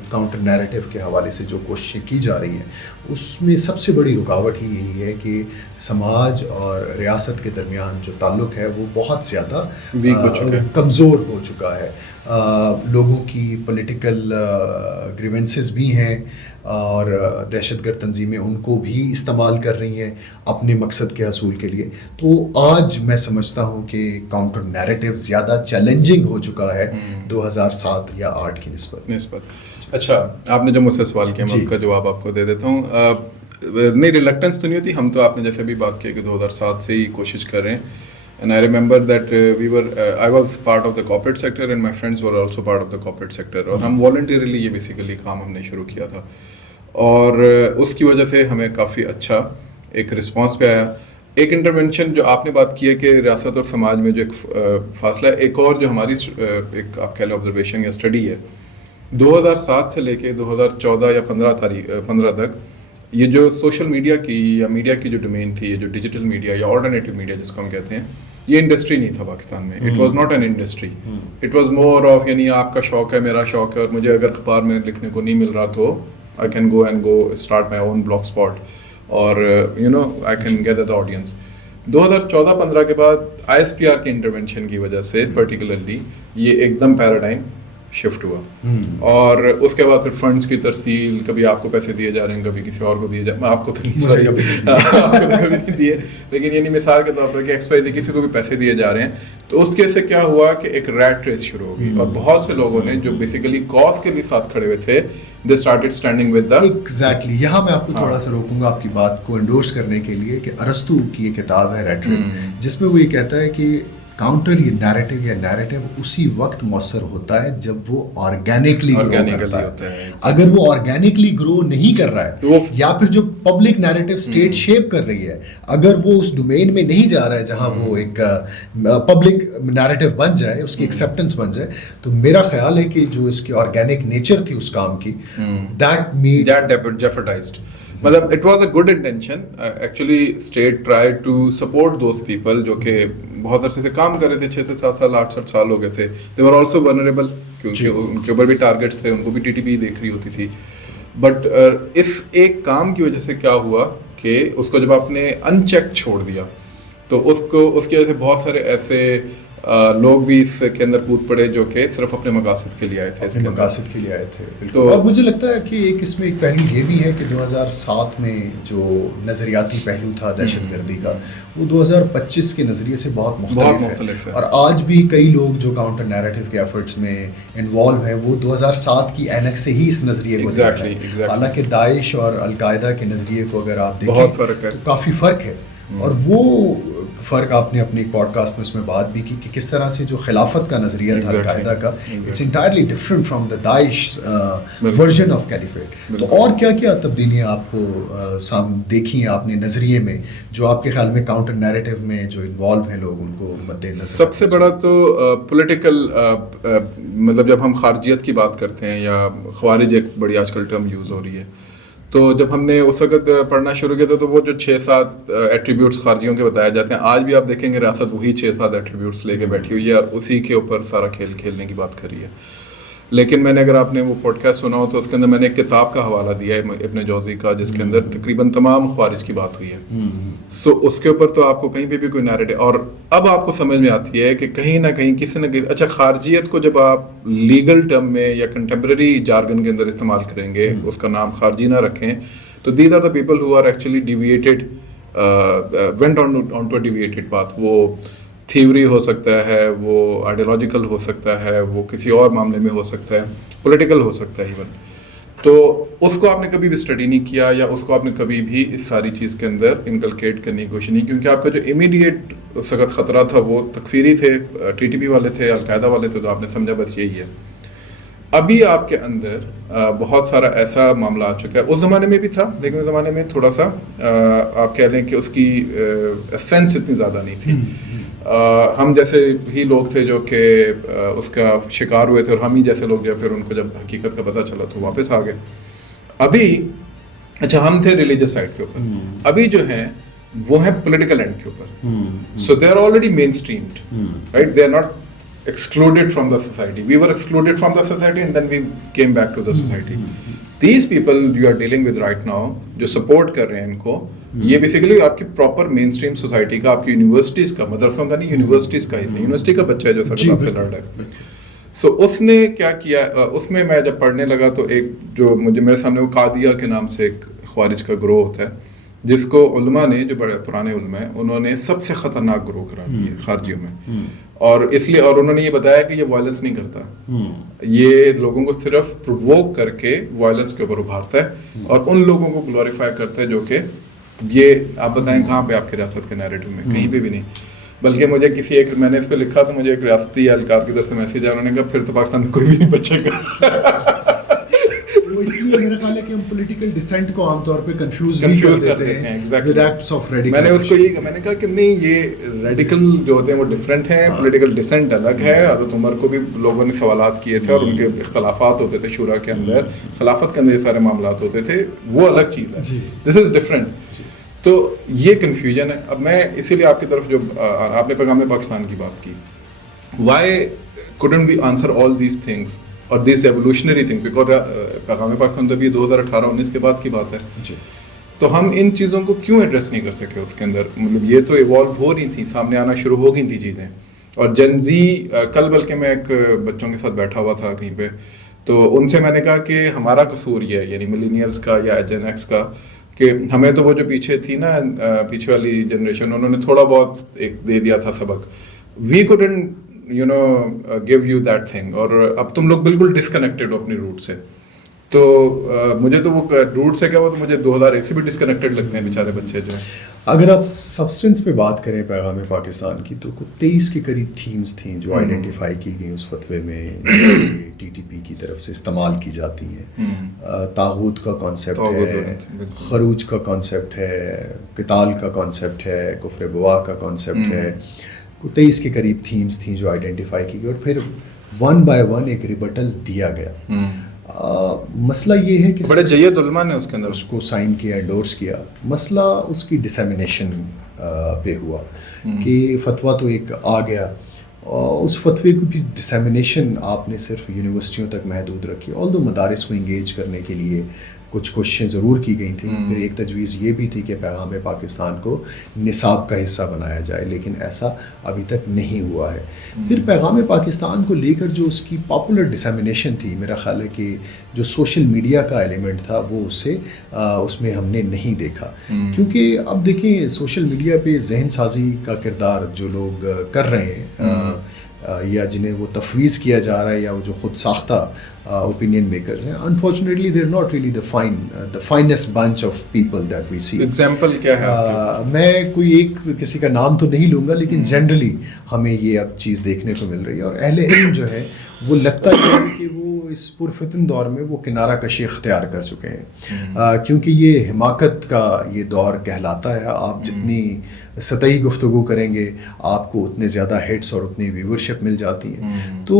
کاؤنٹر نیریٹو کے حوالے سے جو کوششیں کی جا رہی ہیں اس میں سب سے بڑی رکاوٹ ہی یہی ہے کہ سماج اور ریاست کے درمیان جو تعلق ہے وہ بہت زیادہ کمزور ہو چکا ہے. لوگوں کی پولیٹیکل گریونسز بھی ہیں, اور دہشت گرد تنظیمیں ان کو بھی استعمال کر رہی ہیں اپنے مقصد کے حصول کے لیے. تو آج میں سمجھتا ہوں کہ کاؤنٹر نیریٹو زیادہ چیلنجنگ ہو چکا ہے 2007 یا 2008 کی نسبت. اچھا, آپ نے جو مجھ سے سوال کیا میں اس کا جواب آپ کو دے دیتا ہوں. نہیں, ریلیکٹنس تو نہیں ہوتی, ہم تو آپ نے جیسے بھی بات کی کہ 2007 سے ہی کوشش کر رہے ہیں. And I remember that I was part of the corporate sector and my friends were also part of the corporate sector. اور ہم voluntarily یہ basically کام ہم نے شروع کیا تھا, اور اس کی وجہ سے ہمیں کافی اچھا ایک رسپانس پہ آیا. ایک انٹرونشن جو آپ نے بات کی ہے کہ ریاست اور سماج میں جو ایک فاصلہ ہے، ایک اور جو ہماری ایک آپ کہہ لیں آبزرویشن یا اسٹڈی ہے، 2007 سے لے کے 2014 یا 15 تک یہ جو سوشل میڈیا کی یا میڈیا کی جو ڈومین تھی، یہ جو ڈیجیٹل میڈیا یا آلٹرنیٹیو میڈیا جس کو ہم کہتے ہیں، یہ انڈسٹری نہیں تھا پاکستان میں. It was not an industry, it was more of یعنی آپ کا شوق ہے، میرا شوق ہے، اور مجھے اگر اخبار میں لکھنے کو نہیں مل رہا تو I can go start my own blog spot اور آئی کین گیدر دا آڈینس. 2014-15 کے بعد ISPR کے انٹرونشن کی وجہ سے پرٹیکولرلی یہ ایک دم پیراڈائم شفٹ ہوا، اور اس کے بعد پھر فنڈس کی ترسیل، کبھی آپ کو پیسے دیے جا رہے ہیں، کبھی کسی اور کو دیے جا، آپ کو تو کبھی نہیں دیے، لیکن یعنی مثال کے طور پر کہ ایکسپائری کسی کو بھی پیسے دیے جا رہے ہیں. تو اس کے سے کیا ہوا کہ ایک ریٹ ریس شروع ہو گئی، اور بہت سے لوگوں نے جو بیسیکلی کاز کے لیے ساتھ کھڑے ہوئے تھے، they started standing with the. Exactly یہاں میں آپ کو تھوڑا سا روکوں گا آپ کی بات کو انڈورس کرنے کے لیے کہ ارسطو کی یہ کتاب ہے ریٹرک، جس میں وہ یہ کہتا ہے کہ کاؤنٹر یا نیریٹو اسی وقت مؤثر ہوتا ہے جب وہ آرگینکلی ہوتا ہے. اگر وہ آرگینکلی گرو نہیں کر رہا ہے یا پھر جو پبلک نیریٹو اسٹیٹ شیپ کر رہی ہے، اگر وہ اس ڈومین میں نہیں جا رہا ہے جہاں وہ ایک پبلک نیریٹو بن جائے، اس کی ایکسیپٹنس بن جائے، تو میرا خیال ہے کہ جو اس کی آرگینک نیچر تھی اس کام کی، that jeopardized. مطلب it was a good intention actually. State try to support those people جو کہ بہت عرصے سے کام کر رہے تھے، 6 سے 7 سال 8 سال ہو گئے تھے. دے ور آلسو ولنریبل کیونکہ ان کے اوپر بھی ٹارگیٹس تھے، ان کو بھی TTP دیکھ رہی ہوتی تھی. بٹ اس ایک کام کی وجہ سے کیا ہوا کہ اس کو جب آپ نے ان چیک چھوڑ دیا تو اس کی وجہ سے بہت سارے ایسے لوگ بھی اس کے اندر کود پڑے جو کہ صرف اپنے مقاصد کے لیے آئے تھے، اپنے مقاصد کے لیے آئے تھے. تو اب مجھے لگتا ہے کہ ایک اس میں ایک پہلو یہ بھی ہے کہ 2007 میں جو نظریاتی پہلو تھا دہشت گردی کا، وہ 2025 کے نظریے سے بہت مختلف ہے. اور آج بھی کئی لوگ جو کاؤنٹر نیریٹو کے ایفرٹس میں انوالو ہیں وہ 2007 کی اینک سے ہی اس نظریے کو دیکھ رہے ہیں. حالانکہ داعش اور القاعدہ کے نظریے کو اگر آپ دیکھیں بہت فرق ہے، کافی فرق ہے. اور وہ فرق آپ نے اپنی پوڈ کاسٹ میں اس میں بات بھی کی کہ کس طرح سے جو خلافت کا نظریہ تھا القاعدہ کا، it's entirely different from the Daesh version of caliphate. تو اور کیا کیا تبدیلیاں آپ کو دیکھی ہیں آپ نے نظریے میں جو آپ کے خیال میں کاؤنٹر نیریٹو میں جو انوالو ہیں لوگ ان کو مد نظر؟ سب سے بڑا تو پولیٹیکل، مطلب جب ہم خارجیت کی بات کرتے ہیں یا خوارج ایک بڑی آج کل ٹرم یوز ہو رہی ہے، تو جب ہم نے اس وقت پڑھنا شروع کیا تو وہ جو 6-7 ایٹریبیوٹس خارجیوں کے بتائے جاتے ہیں، آج بھی آپ دیکھیں گے ریاست وہی 6-7 ایٹریبیوٹس لے کے بیٹھی ہوئی ہے اور اسی کے اوپر سارا کھیل کھیلنے کی بات کر رہی ہے. لیکن میں نے اگر آپ نے وہ پوڈ کاسٹ سنا ہو تو اس کے اندر میں نے ایک کتاب کا حوالہ دیا ہے ابن جوزی کا، جس کے اندر تقریباً تمام خوارج کی بات ہوئی ہے. سو اس کے اوپر تو آپ کو کہیں پہ بھی کوئی نیریٹو، اور اب آپ کو سمجھ میں آتی ہے کہ کہیں نہ کہیں کسی نہ کسی، اچھا خارجیت کو جب آپ لیگل ٹرم میں یا کنٹمپریری جارگن کے اندر استعمال کریں گے، اس کا نام خارجی نہ رکھیں، تو these are the people who are actually deviated, went on to a deviated path. وہ تھیوری ہو سکتا ہے، وہ آئیڈیالوجیکل ہو سکتا ہے، وہ کسی اور معاملے میں ہو سکتا ہے، پولیٹیکل ہو سکتا ہے ایون. تو اس کو آپ نے کبھی بھی اسٹڈی نہیں کیا یا اس کو آپ نے کبھی بھی اس ساری چیز کے اندر انکلکیٹ کرنے کی کوشش نہیں، کیونکہ آپ کا جو امیڈیٹ اس وقت خطرہ تھا وہ تکفیری تھے، TTP والے تھے، القاعدہ والے تھے، تو آپ نے سمجھا بس یہی ہے. ابھی آپ کے اندر بہت سارا ایسا معاملہ آ چکا ہے، اس زمانے میں بھی تھا لیکن اس زمانے میں تھوڑا سا آپ کہہ لیں کہ اس کی سینس اتنی زیادہ نہیں تھی. ہم جیسے ہی لوگ تھے جو کہ اس کا شکار ہوئے تھے، اور ہم ہی جیسے لوگ جو پھر ان کو جب حقیقت کا پتہ چلا تو واپس آ گئے. ابھی اچھا ہم تھے ریلیجس سائڈ کے اوپر، ابھی جو ہیں وہ ہیں پولیٹیکل اینڈ کے اوپر. So they are already mainstreamed, right, they are not excluded from the society. We were excluded from the society and then we came back to the society. These people you are dealing with right now جو support کر رہے ہیں ان کو، یہ basically آپ کی proper مین stream society کا، آپ کی یونیورسٹیز کا، مدرسوں کا نہیں، یونیورسٹیز کا حصہ، یونیورسٹی کا بچہ ہے جو سب آپ سے لڑ رہا ہے. سو اس نے کیا کیا، اس میں میں جب پڑھنے لگا تو ایک جو مجھے میرے سامنے وہ قادیہ کے نام سے ایک خوارج کا گروہ ہوتا ہے، جس کو علماء نے، جو بڑے پرانے علماء ہیں، انہوں نے سب سے خطرناک گروہ قرار دیا خارجیوں میں. اور اس لیے، اور انہوں نے یہ بتایا کہ یہ وائلنس نہیں کرتا، یہ لوگوں کو صرف پرووک کر کے وائلنس کے اوپر ابھارتا ہے اور ان لوگوں کو گلوریفائی کرتا ہے جو کہ یہ آپ بتائیں کہاں پہ آپ کے ریاست کے نیریٹو میں، کہیں پہ بھی نہیں. بلکہ مجھے کسی ایک، میں نے اس پہ لکھا تو مجھے ایک ریاستی اہلکار کی طرف سے میسیج آیا، انہوں نے کہا پھر تو پاکستان میں کوئی بھی نہیں بچے گا. اس لیے میرا خیال ہے کہ ہم پولیٹیکل ڈسینٹ کو عام طور پہ کنفیوز بھی کر دیتے ہیں ود ایکٹس آف میں نے اس کو یہی کہا، میں نے کہا کہ نہیں، یہ ریڈیکل جو ہوتے ہیں وہ ڈفرینٹ ہیں، پولیٹیکل ڈسینٹ الگ ہے. حضرت عمر کو بھی لوگوں نے سوالات کیے تھے اور ان کے اختلافات ہوتے تھے شورا کے اندر، خلافت کے اندر یہ سارے معاملات ہوتے تھے، وہ الگ چیز ہے. This is different. تو یہ کنفیوژن ہے. اب میں اسی لیے آپ کی طرف جو آپ نے پیغام پاکستان کی بات کی، Y couldn't we answer all these things اور this evolutionary thing, because پیغام پاکستان تو ابھی 2018-19 کے بعد کی بات ہے. تو ہم ان چیزوں کو کیوں ایڈریس نہیں کر سکے اس کے اندر؟ مطلب یہ تو ایوالو ہو رہی تھیں، سامنے آنا شروع ہو گئی تھیں چیزیں. اور جن زی کل بلکہ میں ایک بچوں کے ساتھ بیٹھا ہوا تھا کہیں پہ، تو ان سے میں نے کہا کہ ہمارا قصور یہ ہے، یعنی ملینیلز کا یا جن ایکس کا، کہ ہمیں تو وہ جو پیچھے تھی نا، پیچھے والی جنریشن، انہوں نے تھوڑا بہت ایک دے دیا تھا سبق. وی couldn't give you that thing. اور اب تم لوگ بالکل ڈسکنیکٹڈ ہو اپنی روٹ سے. تو مجھے تو وہ روٹ سے کیا، وہ تو مجھے 2001 سے بھی ڈسکنیکٹڈ لگتے ہیں بیچارے بچے جو ہیں. اگر آپ سبسٹنس پہ بات کریں پیغام پاکستان کی، تو 23 کے قریب تھیمز تھیں جو آئیڈینٹیفائی کی گئیں اس فتوے میں، ٹی ٹی پی کی طرف سے استعمال کی جاتی ہیں. طاغوت کا کانسیپٹ ہے، خروج کا کانسیپٹ ہے، قتال کا کانسیپٹ ہے، کفر بوا کا کانسیپٹ ہے. 23 کے قریب تھیمز تھیں جو آئیڈینٹیفائی کی گئی، اور پھر ون بائی ون ایک ریبٹل دیا گیا. مسئلہ یہ ہے کہ بڑے جید علماء نے اس کے اندر اس کو سائن کیا، انڈورس کیا. مسئلہ اس کی ڈسیمینیشن پہ ہوا کہ فتویٰ تو ایک آ گیا، اور اس فتوے کی بھی ڈسیمینیشن آپ نے صرف یونیورسٹیوں تک محدود رکھی. آلدو مدارس کو انگیج کرنے کے لیے کچھ کوششیں ضرور کی گئی تھیں. پھر ایک تجویز یہ بھی تھی کہ پیغام پاکستان کو نصاب کا حصہ بنایا جائے، لیکن ایسا ابھی تک نہیں ہوا ہے. پھر پیغام پاکستان کو لے کر جو اس کی پاپولر ڈسیمینیشن تھی، میرا خیال ہے کہ جو سوشل میڈیا کا ایلیمنٹ تھا وہ اس میں ہم نے نہیں دیکھا. کیونکہ اب دیکھیں سوشل میڈیا پہ ذہن سازی کا کردار جو لوگ کر رہے ہیں، یا جنہیں وہ تفویض کیا جا رہا ہے، یا وہ جو خود ساختہ اوپینین میکرز ہیں، unfortunately they are not really the finest bunch of people that we see. Example کیا ہے؟ میں کوئی ایک کسی کا نام تو نہیں لوں گا، لیکن جنرلی ہمیں یہ اب چیز دیکھنے کو مل رہی ہے. اور اہل علم جو ہے وہ لگتا ہے کہ وہ اس پرفتن دور میں وہ کنارہ کشی اختیار کر چکے ہیں، کیونکہ یہ حماقت کا یہ دور کہلاتا ہے. آپ جتنی سطحی گفتگو کریں گے آپ کو اتنے زیادہ ہٹس اور اتنی ویورشپ مل جاتی ہے. تو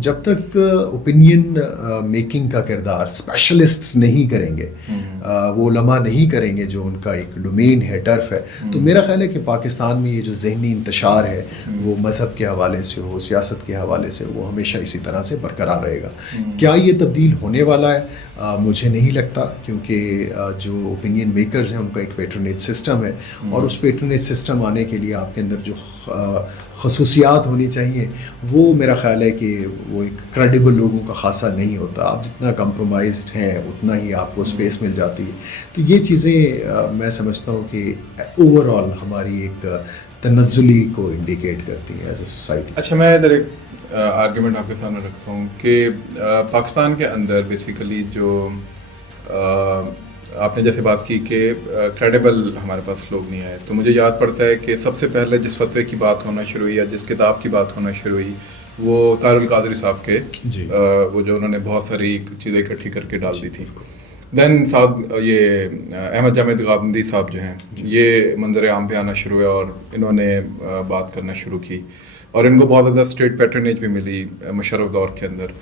جب تک اوپینین میکنگ کا کردار اسپیشلسٹس نہیں کریں گے، وہ علماء نہیں کریں گے جو ان کا ایک ڈومین ہے، ٹرف ہے، تو میرا خیال ہے کہ پاکستان میں یہ جو ذہنی انتشار ہے وہ مذہب کے حوالے سے ہو، سیاست کے حوالے سے، وہ ہمیشہ اسی طرح سے برقرار رہے گا. کیا یہ تبدیل ہونے والا ہے؟ مجھے نہیں لگتا، کیونکہ جو اوپینین میکرز ہیں ان کا ایک پیٹرونیج سسٹم ہے، اور اس پیٹرونیج سسٹم آنے کے لیے آپ کے اندر جو خصوصیات ہونی چاہیے وہ میرا خیال ہے کہ وہ ایک کریڈیبل لوگوں کا خاصہ نہیں ہوتا. آپ جتنا کمپرومائزڈ ہیں اتنا ہی آپ کو اسپیس مل جاتی ہے. تو یہ چیزیں میں سمجھتا ہوں کہ اوور آل ہماری ایک تنزلی کو انڈیکیٹ کرتی ہیں ایز اے سوسائٹی. اچھا، میں ادھر ایک آرگیومنٹ آپ کے سامنے رکھتا ہوں کہ پاکستان کے اندر بیسیکلی جو آپ نے جیسے بات کی کہ کریڈیبل ہمارے پاس لوگ نہیں آئے، تو مجھے یاد پڑتا ہے کہ سب سے پہلے جس فتوے کی بات ہونا شروع ہوئی یا جس کتاب کی بات ہونا شروع ہوئی وہ طاہر القادری صاحب کے، وہ جو انہوں نے بہت ساری چیزیں اکٹھی کر کے ڈال دی تھی. دین ساتھ یہ احمد جاوید غامدی صاحب جو ہیں، یہ منظر عام پہ آنا شروع ہوئے اور انہوں نے بات کرنا شروع کی، اور ان کو بہت زیادہ اسٹیٹ پیٹرنیج بھی ملی مشرف دور کے اندر.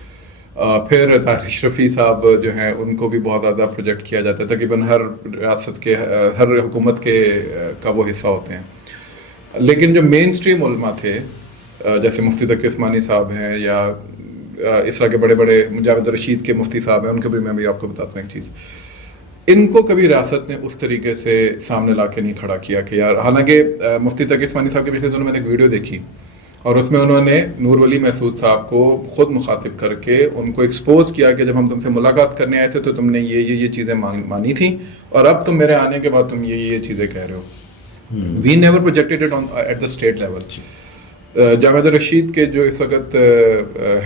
پھر طاہر اشرفی صاحب جو ہیں ان کو بھی بہت زیادہ پروجیکٹ کیا جاتا ہے، تقریباً ہر ریاست کے ہر حکومت کے کا وہ حصہ ہوتے ہیں. لیکن جو مین اسٹریم علماء تھے جیسے مفتی تقی عثمانی صاحب ہیں یا اس طرح کے بڑے بڑے جاوید رشید کے مفتی صاحب ہیں، ان کے بھی میں بھی آپ کو بتاتا ہوں ایک چیز، ان کو کبھی ریاست نے اس طریقے سے سامنے لا کے نہیں کھڑا کیا کہ یار، حالانکہ مفتی تقی عثمانی صاحب کے پچھلے دنوں میں نے ایک ویڈیو دیکھی اور اس میں انہوں نے نور ولی محسود صاحب کو خود مخاطب کر کے ان کو ایکسپوز کیا کہ جب ہم تم سے ملاقات کرنے آئے تھے تو تم نے یہ چیزیں مانی تھیں، اور اب تم میرے آنے کے بعد تم یہ چیزیں کہہ رہے ہو. We never projected it at the state level. Javed Rashid کے جو اس وقت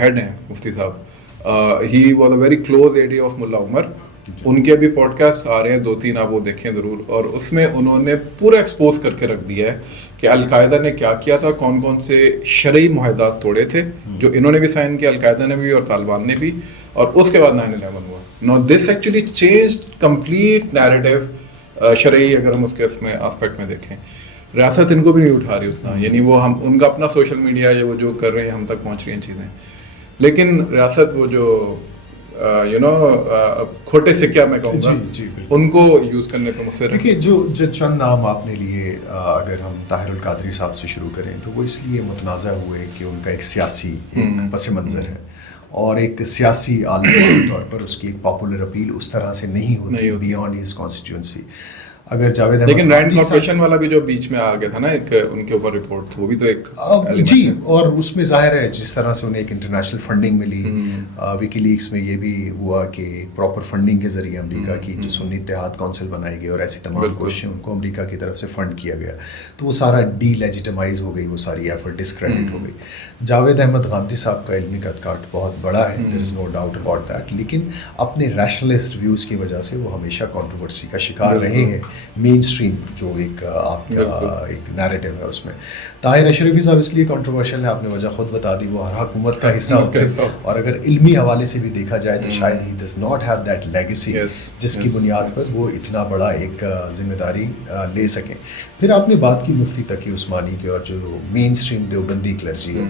ہیڈ ہیں مفتی صاحب، he was a very close aide of Mullah Omar. ان کے بھی پوڈ کاسٹ آ رہے ہیں 2-3، آپ وہ دیکھیں ضرور، اور اس میں انہوں نے پورا ایکسپوز کر کے رکھ دیا ہے کہ القاعدہ نے کیا کیا تھا، کون کون سے شرعی معاہدات توڑے تھے جو انہوں نے بھی سائن کیا، القاعدہ نے بھی اور طالبان نے بھی. اور اس کے بعد 9/11 ہوا. Now this actually change complete narrative شرعی اگر ہم اس کے اس میں آسپیکٹ میں دیکھیں. ریاست ان کو بھی نہیں اٹھا رہی اتنا, یعنی وہ ہم ان کا اپنا سوشل میڈیا یا وہ جو کر رہے ہیں ہم تک پہنچ رہی ہیں چیزیں, لیکن ریاست وہ جو کھوٹے سے کیا میں کہوں گا ان کو یوز کرنے پہ مصر. دیکھیے جو چند نام آپ نے لیے, اگر ہم طاہر القادری صاحب سے شروع کریں تو وہ اس لیے متنازع ہوئے کہ ان کا ایک سیاسی پس منظر ہے, اور ایک سیاسی عالم کے طور پر اس کی ایک پاپولر اپیل اس طرح سے نہیں ہوتی بیانڈ ہز کانسٹیٹیوئنسی. اگر جاوید احمد, لیکن رینڈ کارپوریشن والا بھی جو بیچ میں آ گیا تھا نا ایک ان کے اوپر رپورٹ, وہ بھی تو ایک جی, اور اس میں ظاہر ہے جس طرح سے انہیں ایک انٹرنیشنل فنڈنگ ملی, ویکی لیکس میں یہ بھی ہوا کہ پراپر فنڈنگ کے ذریعے امریکہ کی جو سنی اتحاد کونسل بنائی گئی اور ایسی تمام کوششیں ان کو امریکہ کی طرف سے فنڈ کیا گیا, تو وہ سارا ڈی لیجیٹمائز ہو گئی, وہ ساری ایفرٹ ڈسکریڈٹ ہو گئی. جاوید احمد غامدی صاحب کا علمی قدکاٹ بہت بڑا ہے, دیر از نو ڈاؤٹ اباؤٹ دیٹ, لیکن اپنے ریشنلسٹ ویوز کی وجہ سے وہ ہمیشہ کنٹروورسی کا شکار رہے ہیں. مین اسٹریم جو ایک آپ کا ایک نیریٹو ہے اس میں طاہر اشرفی صاحب اس لیے کنٹروورشل ہے, آپ نے وجہ خود بتا دی, وہ ہر حکومت کا حصہ ہوتے ہیں, اور اگر علمی حوالے سے بھی دیکھا جائے تو شاید he does not have that legacy جس کی بنیاد پر وہ اتنا بڑا ایک ذمہ داری لے سکیں. پھر آپ نے بات کی مفتی تقی عثمانی کی اور جو مین اسٹریم دیوبندی کلرجی ہے.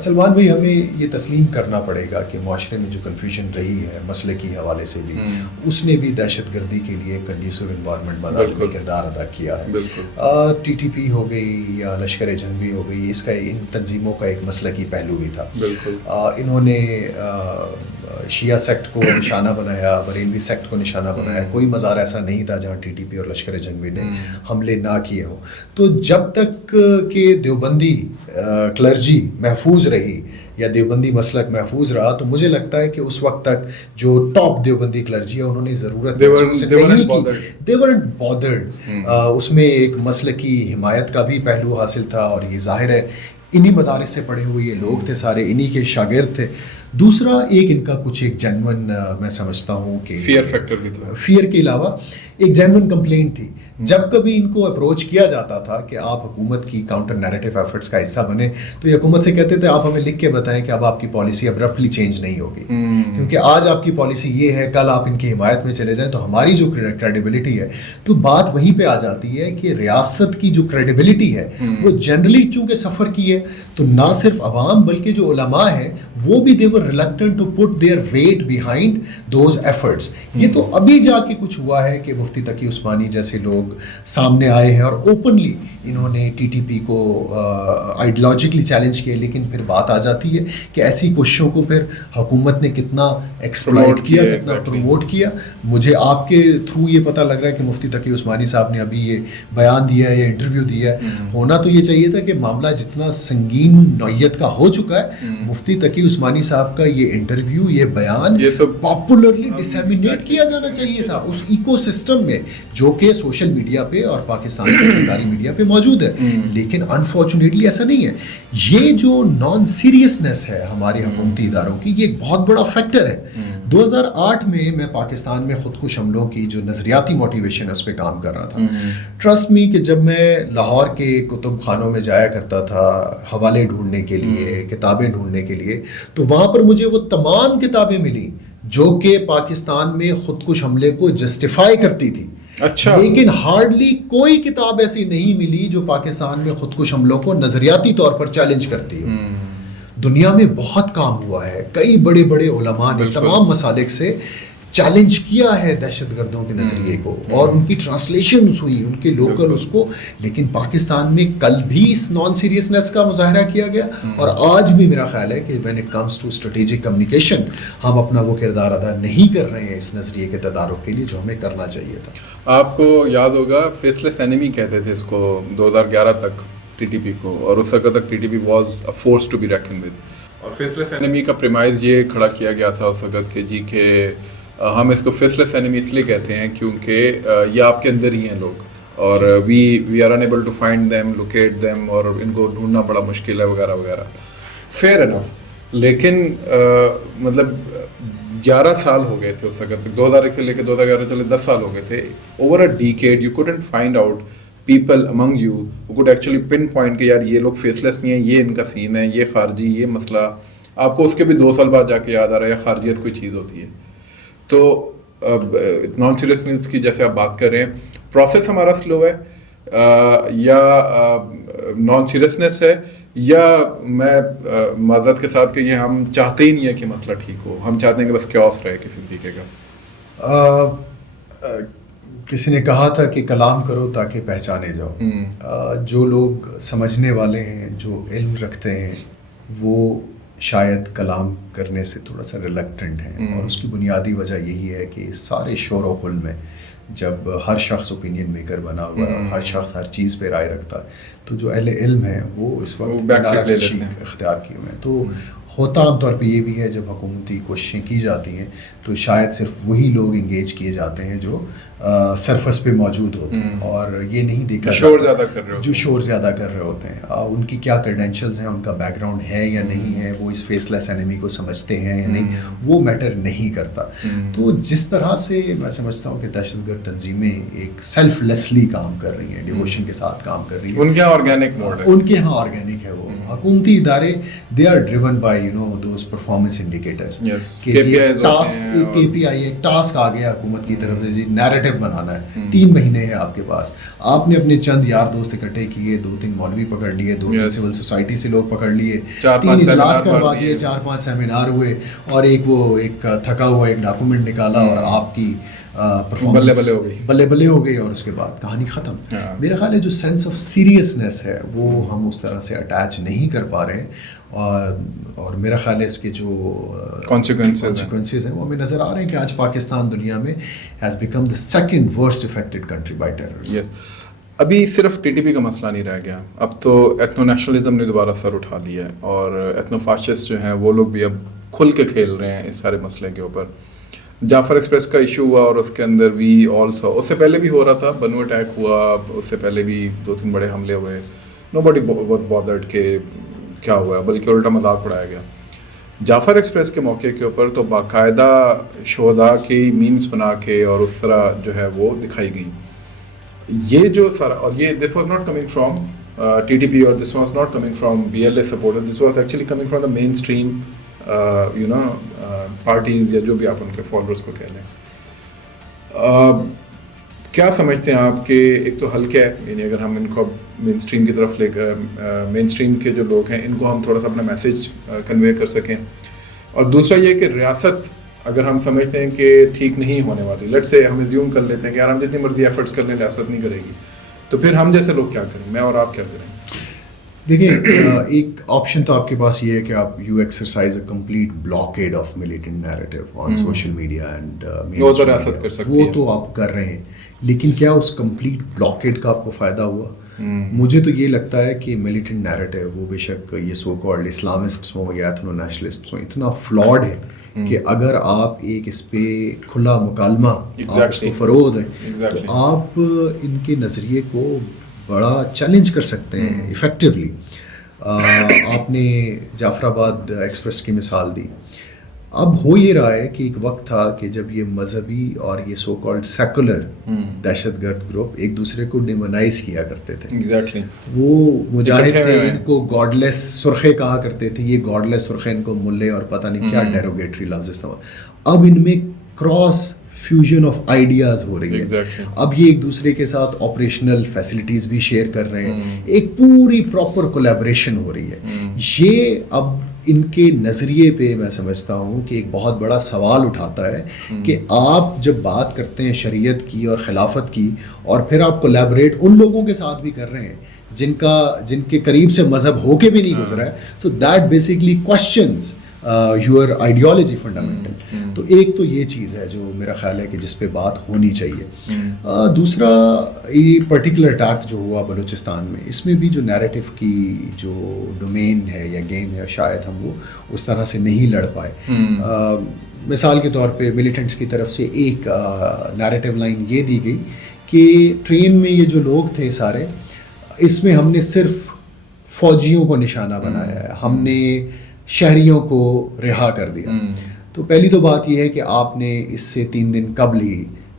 سلمان بھائی, ہمیں یہ تسلیم کرنا پڑے گا کہ معاشرے میں جو کنفیوژن رہی ہے مسئلے کی حوالے سے بھی, اس نے بھی دہشت گردی کے لیے کنڈیسیو انوائرمنٹ بنانے میں کردار ادا کیا ہے. ٹی ٹی پی ہو گئی یا لشکر جنگ بھی ہو گئی, اس کا ان تنظیموں کا ایک مسلکی پہلو بھی تھا. انہوں نے شیعہ سیکٹ کو نشانہ بنایا, بریلوی سیکٹ کو نشانہ بنایا. کوئی مزار ایسا نہیں تھا جہاں ٹی ٹی پی اور لشکر جنگوی نے حملے نہ کیے ہوں. تو جب تک کہ دیوبندی کلرجی محفوظ رہی یا دیوبندی مسلک محفوظ رہا, تو مجھے لگتا ہے کہ اس وقت تک جو ٹاپ دیوبندی کلرجی ہے انہوں نے ضرورت نہیں کی, they weren't bothered. اس میں ایک مسلکی حمایت کا بھی پہلو حاصل تھا, اور یہ ظاہر ہے انہی مدارس سے پڑھے ہوئے یہ لوگ تھے, سارے انہی کے شاگرد تھے. دوسرا ایک ان کا کچھ ایک جینون میں سمجھتا ہوں کہ فیئر فیکٹر بھی تھا, فیئر کے علاوہ ایک جینون کمپلینٹ تھی. جب کبھی ان کو اپروچ کیا جاتا تھا کہ آپ حکومت کی کاؤنٹر نیریٹو ایفرٹس کا حصہ بنے, تو یہ حکومت سے کہتے تھے آپ ہمیں لکھ کے بتائیں کہ اب آپ کی پالیسی ابرپٹلی چینج نہیں ہوگی, کیونکہ آج آپ کی پالیسی یہ ہے, کل آپ ان کی حمایت میں چلے جائیں تو ہماری جو کریڈیبلٹی ہے. تو بات وہیں پہ آ جاتی ہے کہ ریاست کی جو کریڈیبلٹی ہے وہ جنرلی چونکہ سفر کی ہے, تو نہ صرف عوام بلکہ جو علماء ہیں وہ بھی they were reluctant to put their weight behind those efforts. یہ تو ابھی جا کے کچھ ہوا ہے کہ مفتی تقی عثمانی جیسے لوگ سامنے آئے ہیں اور اوپنلی انہوں نے ٹی ٹی پی کو آئیڈیالوجیکلی چیلنج کیا, لیکن پھر بات آ جاتی ہے کہ ایسی کوششوں کو پھر حکومت نے کتنا ایکسپلائٹ کیا, کتنا پروموٹ کیا. مجھے آپ کے تھرو یہ پتہ لگ رہا ہے کہ مفتی تقی عثمانی صاحب نے ابھی یہ بیان دیا ہے یا انٹرویو دیا ہے. ہونا تو یہ چاہیے تھا کہ معاملہ جتنا سنگین نوعیت کا ہو چکا ہے, مفتی تقی عثمانی صاحب کا یہ انٹرویو, یہ بیان پاپولرلی ڈسیمینیٹ کیا جانا چاہیے تھا اس ایکو سسٹم میں جو کہ سوشل میڈیا پہ اور پاکستان کے سرکاری میڈیا پہ موجود ہے. لیکن انفارچونیٹلی ایسا نہیں ہے. یہ جو نان سیریسنس ہے ہمارے حکومتی اداروں کی, یہ ایک بہت بڑا فیکٹر ہے. 2008 میں پاکستان میں خود کش حملوں کی جو نظریاتی موٹیویشن ہے اس پہ کام کر رہا تھا. ٹرسٹ می کہ جب میں لاہور کے کتب خانوں میں جایا کرتا تھا حوالے ڈھونڈنے کے لیے, کتابیں ڈھونڈنے کے لیے, تو وہاں پر مجھے وہ تمام کتابیں ملی جو کہ پاکستان میں خود کش حملے کو جسٹیفائی کرتی تھی. اچھا, لیکن ہارڈلی کوئی کتاب ایسی نہیں ملی جو پاکستان میں خود کش حملوں کو نظریاتی طور پر چیلنج کرتی ہو. دنیا میں بہت کام ہوا ہے, کئی بڑے بڑے علماء نے تمام مسالک سے چیلنج کیا ہے دہشت گردوں کے نظریے کو, اور ان کی ٹرانسلیشنز ہوئی ان کے لوکل اس کو, لیکن پاکستان میں کل بھی اس نان سیریسنس کا مظاہرہ کیا گیا, اور آج بھی میرا خیال ہے کہ when it comes to strategic communication ہم اپنا وہ کردار ادا نہیں کر رہے ہیں اس نظریے کے تدارک کے لیے جو ہمیں کرنا چاہیے تھا. آپ کو یاد ہوگا فیس لیس اینیمی کہتے تھے اس کو 2011 تک ٹی ٹی پی کو, اور اس وقت تک T T P was a force to be reckoned with. اور فیس لیس اینیمی کا پریمائز یہ کھڑا کیا گیا تھا اس وقت کہ جی کہ ہم اس کو فیس لیس اینیمی اس لیے کہتے ہیں کیونکہ یہ آپ کے اندر ہی ہیں لوگ, اور we are unable to find them, locate them, اور ان کو ڈھونڈنا بڑا مشکل ہے وغیرہ وغیرہ. فیئر انف, لیکن مطلب 11 سال ہو گئے تھے اس وقت, 2001 سے لے کے 2011 چلے 10 سال ہو گئے تھے. Over a decade you couldn't find out people among you who could actually pinpoint کہ یار یہ لوگ فیس لیس نہیں ہیں, یہ ان کا سین ہے, یہ خارجی, یہ مسئلہ آپ کو اس کے بھی 2 سال بعد جا کے یاد آ رہا ہے، یا خارجیت کوئی چیز ہوتی ہے. تو نان سیریسنس کی جیسے آپ بات کر رہے ہیں، پروسیس ہمارا سلو ہے یا نان سیریسنس ہے، یا میں معذرت کے ساتھ کہ یہ ہم چاہتے ہی نہیں ہے کہ مسئلہ ٹھیک ہو، ہم چاہتے ہیں کہ بس کیوس رہے کسی طریقے کا. کسی نے کہا تھا کہ کلام کرو تاکہ پہچانے جاؤ. جو لوگ سمجھنے والے ہیں، جو علم رکھتے ہیں، وہ شاید کلام کرنے سے تھوڑا سا ریلیکٹنٹ ہیں، اور اس کی بنیادی وجہ یہی ہے کہ سارے شور و غل میں جب ہر شخص اوپینین میکر بنا ہوا ہے، ہر شخص ہر چیز پہ رائے رکھتا ہے، تو جو اہل علم ہیں وہ اس وقت اختیار کیے ہوئے ہیں. تو ہوتا عام طور پہ یہ بھی ہے جب حکومتی کوششیں کی جاتی ہیں تو شاید صرف وہی لوگ انگیج کیے جاتے ہیں جو سرفس پہ موجود ہوتے ہیں، اور یہ نہیں دیکھا جو شور زیادہ کر رہے ہوتے ہیں. ان کی کیا کریڈینشلز ہیں، ان کا بیک گراؤنڈ ہے یا نہیں ہے، وہ اس فیس لیس اینیمی کو سمجھتے ہیں یا نہیں، وہ میٹر نہیں کرتا. تو جس طرح سے میں سمجھتا ہوں کہ دہشت گرد تنظیمیں ایک سیلف لیسلی کام کر رہی ہیں، ڈیووشن کے ساتھ کام کر رہی ہیں، ان کے یہاں آرگینک موڈ ہے، ان کے یہاں آرگینک ہے. وہ حکومتی ادارے they are driven by those performance indicators, K P آئی ایک ٹاسک آ گیا حکومت کی طرف سے، جی نیریٹو بنانا ہے، 3 مہینے ہے آپ کے پاس، آپ نے اپنے چند یار دوست اکٹھے کیے، 2-3 مولوی پکڑ لیے، 2-3 سول سوسائٹی سے لوگ پکڑ لیے، 3 اجلاس کروا دیے، 4-5 سیمینار ہوئے، اور ایک تھکا ہوا ایک ڈاکومنٹ نکالا، اور آپ کی بلے بلے ہو گئی، اور اس کے بعد کہانی ختم. میرا خیال ہے جو سینس آف سیریسنیس ہے وہ ہم اس طرح سے اٹیچ نہیں کر پا رہے ہیں، اور میرا خیال ہے اس کے جو کانسیکوینسز ہیں وہ ہمیں نظر آ رہے ہیں کہ آج پاکستان دنیا میں has become the second worst affected country by terrorism. ابھی صرف ٹی ٹی پی کا مسئلہ نہیں رہ گیا، اب تو ایتھنو نیشنلزم نے دوبارہ سر اٹھا لیا ہے، اور ایتھنو فاشسٹ جو ہیں وہ لوگ بھی اب کھل کے کھیل رہے ہیں اس سارے مسئلے کے اوپر. جعفر ایکسپریس کا ایشو ہوا، اور اس کے اندر بھی آلسو اس سے پہلے بھی ہو رہا تھا، بنو اٹیک ہوا، اس سے پہلے بھی 2-3 بڑے حملے ہوئے، نو باڈی واز بادرڈ کہ کیا ہوا، بلکہ الٹا مذاق اڑایا گیا. جعفر ایکسپریس کے موقع کے اوپر تو باقاعدہ شہداء کی میمز بنا کے اور اس طرح جو ہے وہ دکھائی گئی. یہ جو سارا، اور یہ this was not coming from T T P, اور this was not coming from B L A supporter, this was actually coming from the mainstream parties, یا جو بھی آپ ان کے فالوورز کو کہہ لیں. کیا سمجھتے ہیں آپ کہ ایک تو حل کیا ہے، یعنی اگر ہم ان کو مین اسٹریم کی طرف لے کر، مین اسٹریم کے جو لوگ ہیں ان کو ہم تھوڑا سا اپنا میسج کنوے کر سکیں، اور دوسرا یہ کہ ریاست اگر ہم سمجھتے ہیں کہ ٹھیک نہیں ہونے والی، لیٹ سے ہم ایزیوم کر لیتے ہیں کہ یار ہم جتنی مرضی ایفرٹس کر لیں ریاست نہیں کرے گی، تو پھر ہم جیسے لوگ کیا کریں، میں اور آپ کیا کریں؟ دیکھیں، ایک آپشن تو آپ کے پاس یہ ہے کہ آپ you exercise a complete blockade of militant narrative on social media and وہ تو ریاست کر سکتی ہے، وہ تو آپ کر رہے ہیں، لیکن کیا اس کمپلیٹ بلاکیڈ کا آپ کو فائدہ ہوا؟ مجھے تو یہ لگتا ہے کہ ملیٹنٹ نیریٹو وہ بے شک یہ سو کالڈ اسلامسٹس ہوں یا ایتھنو نیشنلسٹس ہوں، اتنا فلاڈ ہے کہ اگر آپ ایک اس پہ کھلا مکالمہ آپ اس کو فروغ دیں تو آپ ان کے نظریے کو بڑا چیلنج کر سکتے ہیں ایفیکٹولی. آپ نے جعفر آباد ایکسپریس کی مثال دی. اب ہو یہ رہا ہے کہ ایک وقت تھا کہ جب یہ مذہبی اور یہ سو کالڈ سیکولر دہشت گرد گروپ ایک دوسرے کو ڈیمونائز کیا کرتے تھے. وہ مجاہد تھے، ان کو گاڈ لیس سرخے کہا کرتے تھے، یہ گاڈ لیس سرخے ان کو ملے اور پتہ نہیں کیا ڈیروگیٹری لفظ استعمال. اب ان میں کراس فیوژن آف آئیڈیاز ہو رہی ہے. اب یہ ایک دوسرے کے ساتھ آپریشنل فیسلٹیز بھی شیئر کر رہے ہیں، ایک پوری پراپر کولیبریشن ہو رہی ہے. یہ اب ان کے نظریے پہ میں سمجھتا ہوں کہ ایک بہت بڑا سوال اٹھاتا ہے کہ آپ جب بات کرتے ہیں شریعت کی اور خلافت کی، اور پھر آپ کولیبریٹ ان لوگوں کے ساتھ بھی کر رہے ہیں جن کے قریب سے مذہب ہو کے بھی نہیں گزرا ہے، so that basically questions your ideology fundamental. تو ایک تو یہ چیز ہے جو میرا خیال ہے کہ جس پہ بات ہونی چاہیے. دوسرا یہ پرٹیکولر اٹیک جو ہوا بلوچستان میں، اس میں بھی جو نیریٹو کی جو ڈومین ہے یا گیم ہے، شاید ہم وہ اس طرح سے نہیں لڑ پائے. مثال کے طور پہ ملیٹنٹس کی طرف سے ایک نیریٹو لائن یہ دی گئی کہ ٹرین میں یہ جو لوگ تھے سارے، اس میں ہم نے صرف فوجیوں کو نشانہ بنایا ہے، ہم نے شہریوں کو رہا کر دیا. تو پہلی تو بات یہ ہے کہ آپ نے اس سے 3 دن قبل ہی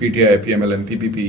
PTI, PMLN, PPP,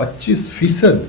25%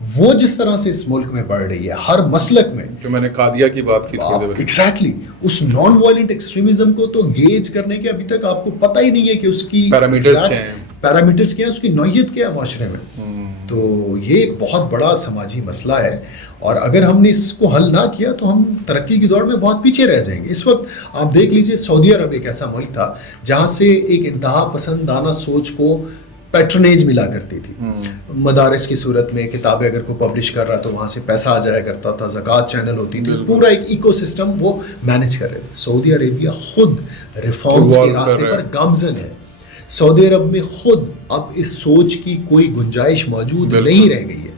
وہ جس طرح سے اس ملک میں بڑھ رہی ہے ہر مسلک میں, جو میں نے قادیہ کی بات کی ایگزیکٹلی اس نان وائلنٹ ایکسٹریمزم کو تو گیج کرنے کے ابھی تک آپ کو پتہ ہی نہیں ہے کہ اس کی پیرامیٹرز کیا ہیں, اس کی نوعیت کیا ہے معاشرے میں. تو یہ ایک بہت بڑا سماجی مسئلہ ہے, اور اگر ہم نے اس کو حل نہ کیا تو ہم ترقی کی دوڑ میں بہت پیچھے رہ جائیں گے. اس وقت آپ دیکھ لیجئے سعودی عرب ایک ایسا ملک تھا جہاں سے ایک انتہا پسندانہ سوچ کو پیٹرنیج ملا کرتی تھی. مدارس کی صورت میں کتابیں اگر کوئی پبلش کر رہا تو وہاں سے پیسہ آ جایا کرتا تھا, زکوٰۃ چینل ہوتی تھی, پورا ایک ایکو سسٹم وہ مینیج کر رہے تھے. سعودی عربیہ خود ریفارمز کے راستے پر گامزن ہے. سعودی عرب میں خود اب اس سوچ کی کوئی گنجائش موجود نہیں رہ گئی ہے.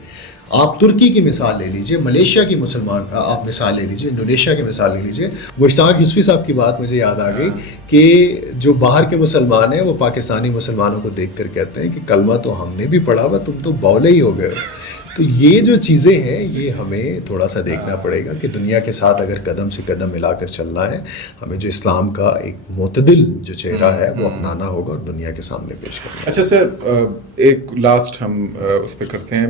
آپ ترکی کی مثال لے لیجئے, ملیشیا کی مسلمان کا آپ مثال لے لیجئے, انڈونیشیا کی مثال لے لیجئے. مشتاق یوسفی صاحب کی بات مجھے یاد آ گئی کہ جو باہر کے مسلمان ہیں وہ پاکستانی مسلمانوں کو دیکھ کر کہتے ہیں کہ کلمہ تو ہم نے بھی پڑھا ہوا, تم تو بولے ہی ہو گئے. تو یہ جو چیزیں ہیں یہ ہمیں تھوڑا سا دیکھنا پڑے گا کہ دنیا کے ساتھ اگر قدم سے قدم ملا کر چلنا ہے, ہمیں جو اسلام کا ایک معتدل جو چہرہ ہے وہ اپنانا ہوگا اور دنیا کے سامنے پیش کرنا. اچھا سر, ایک لاسٹ ہم اس پہ کرتے ہیں.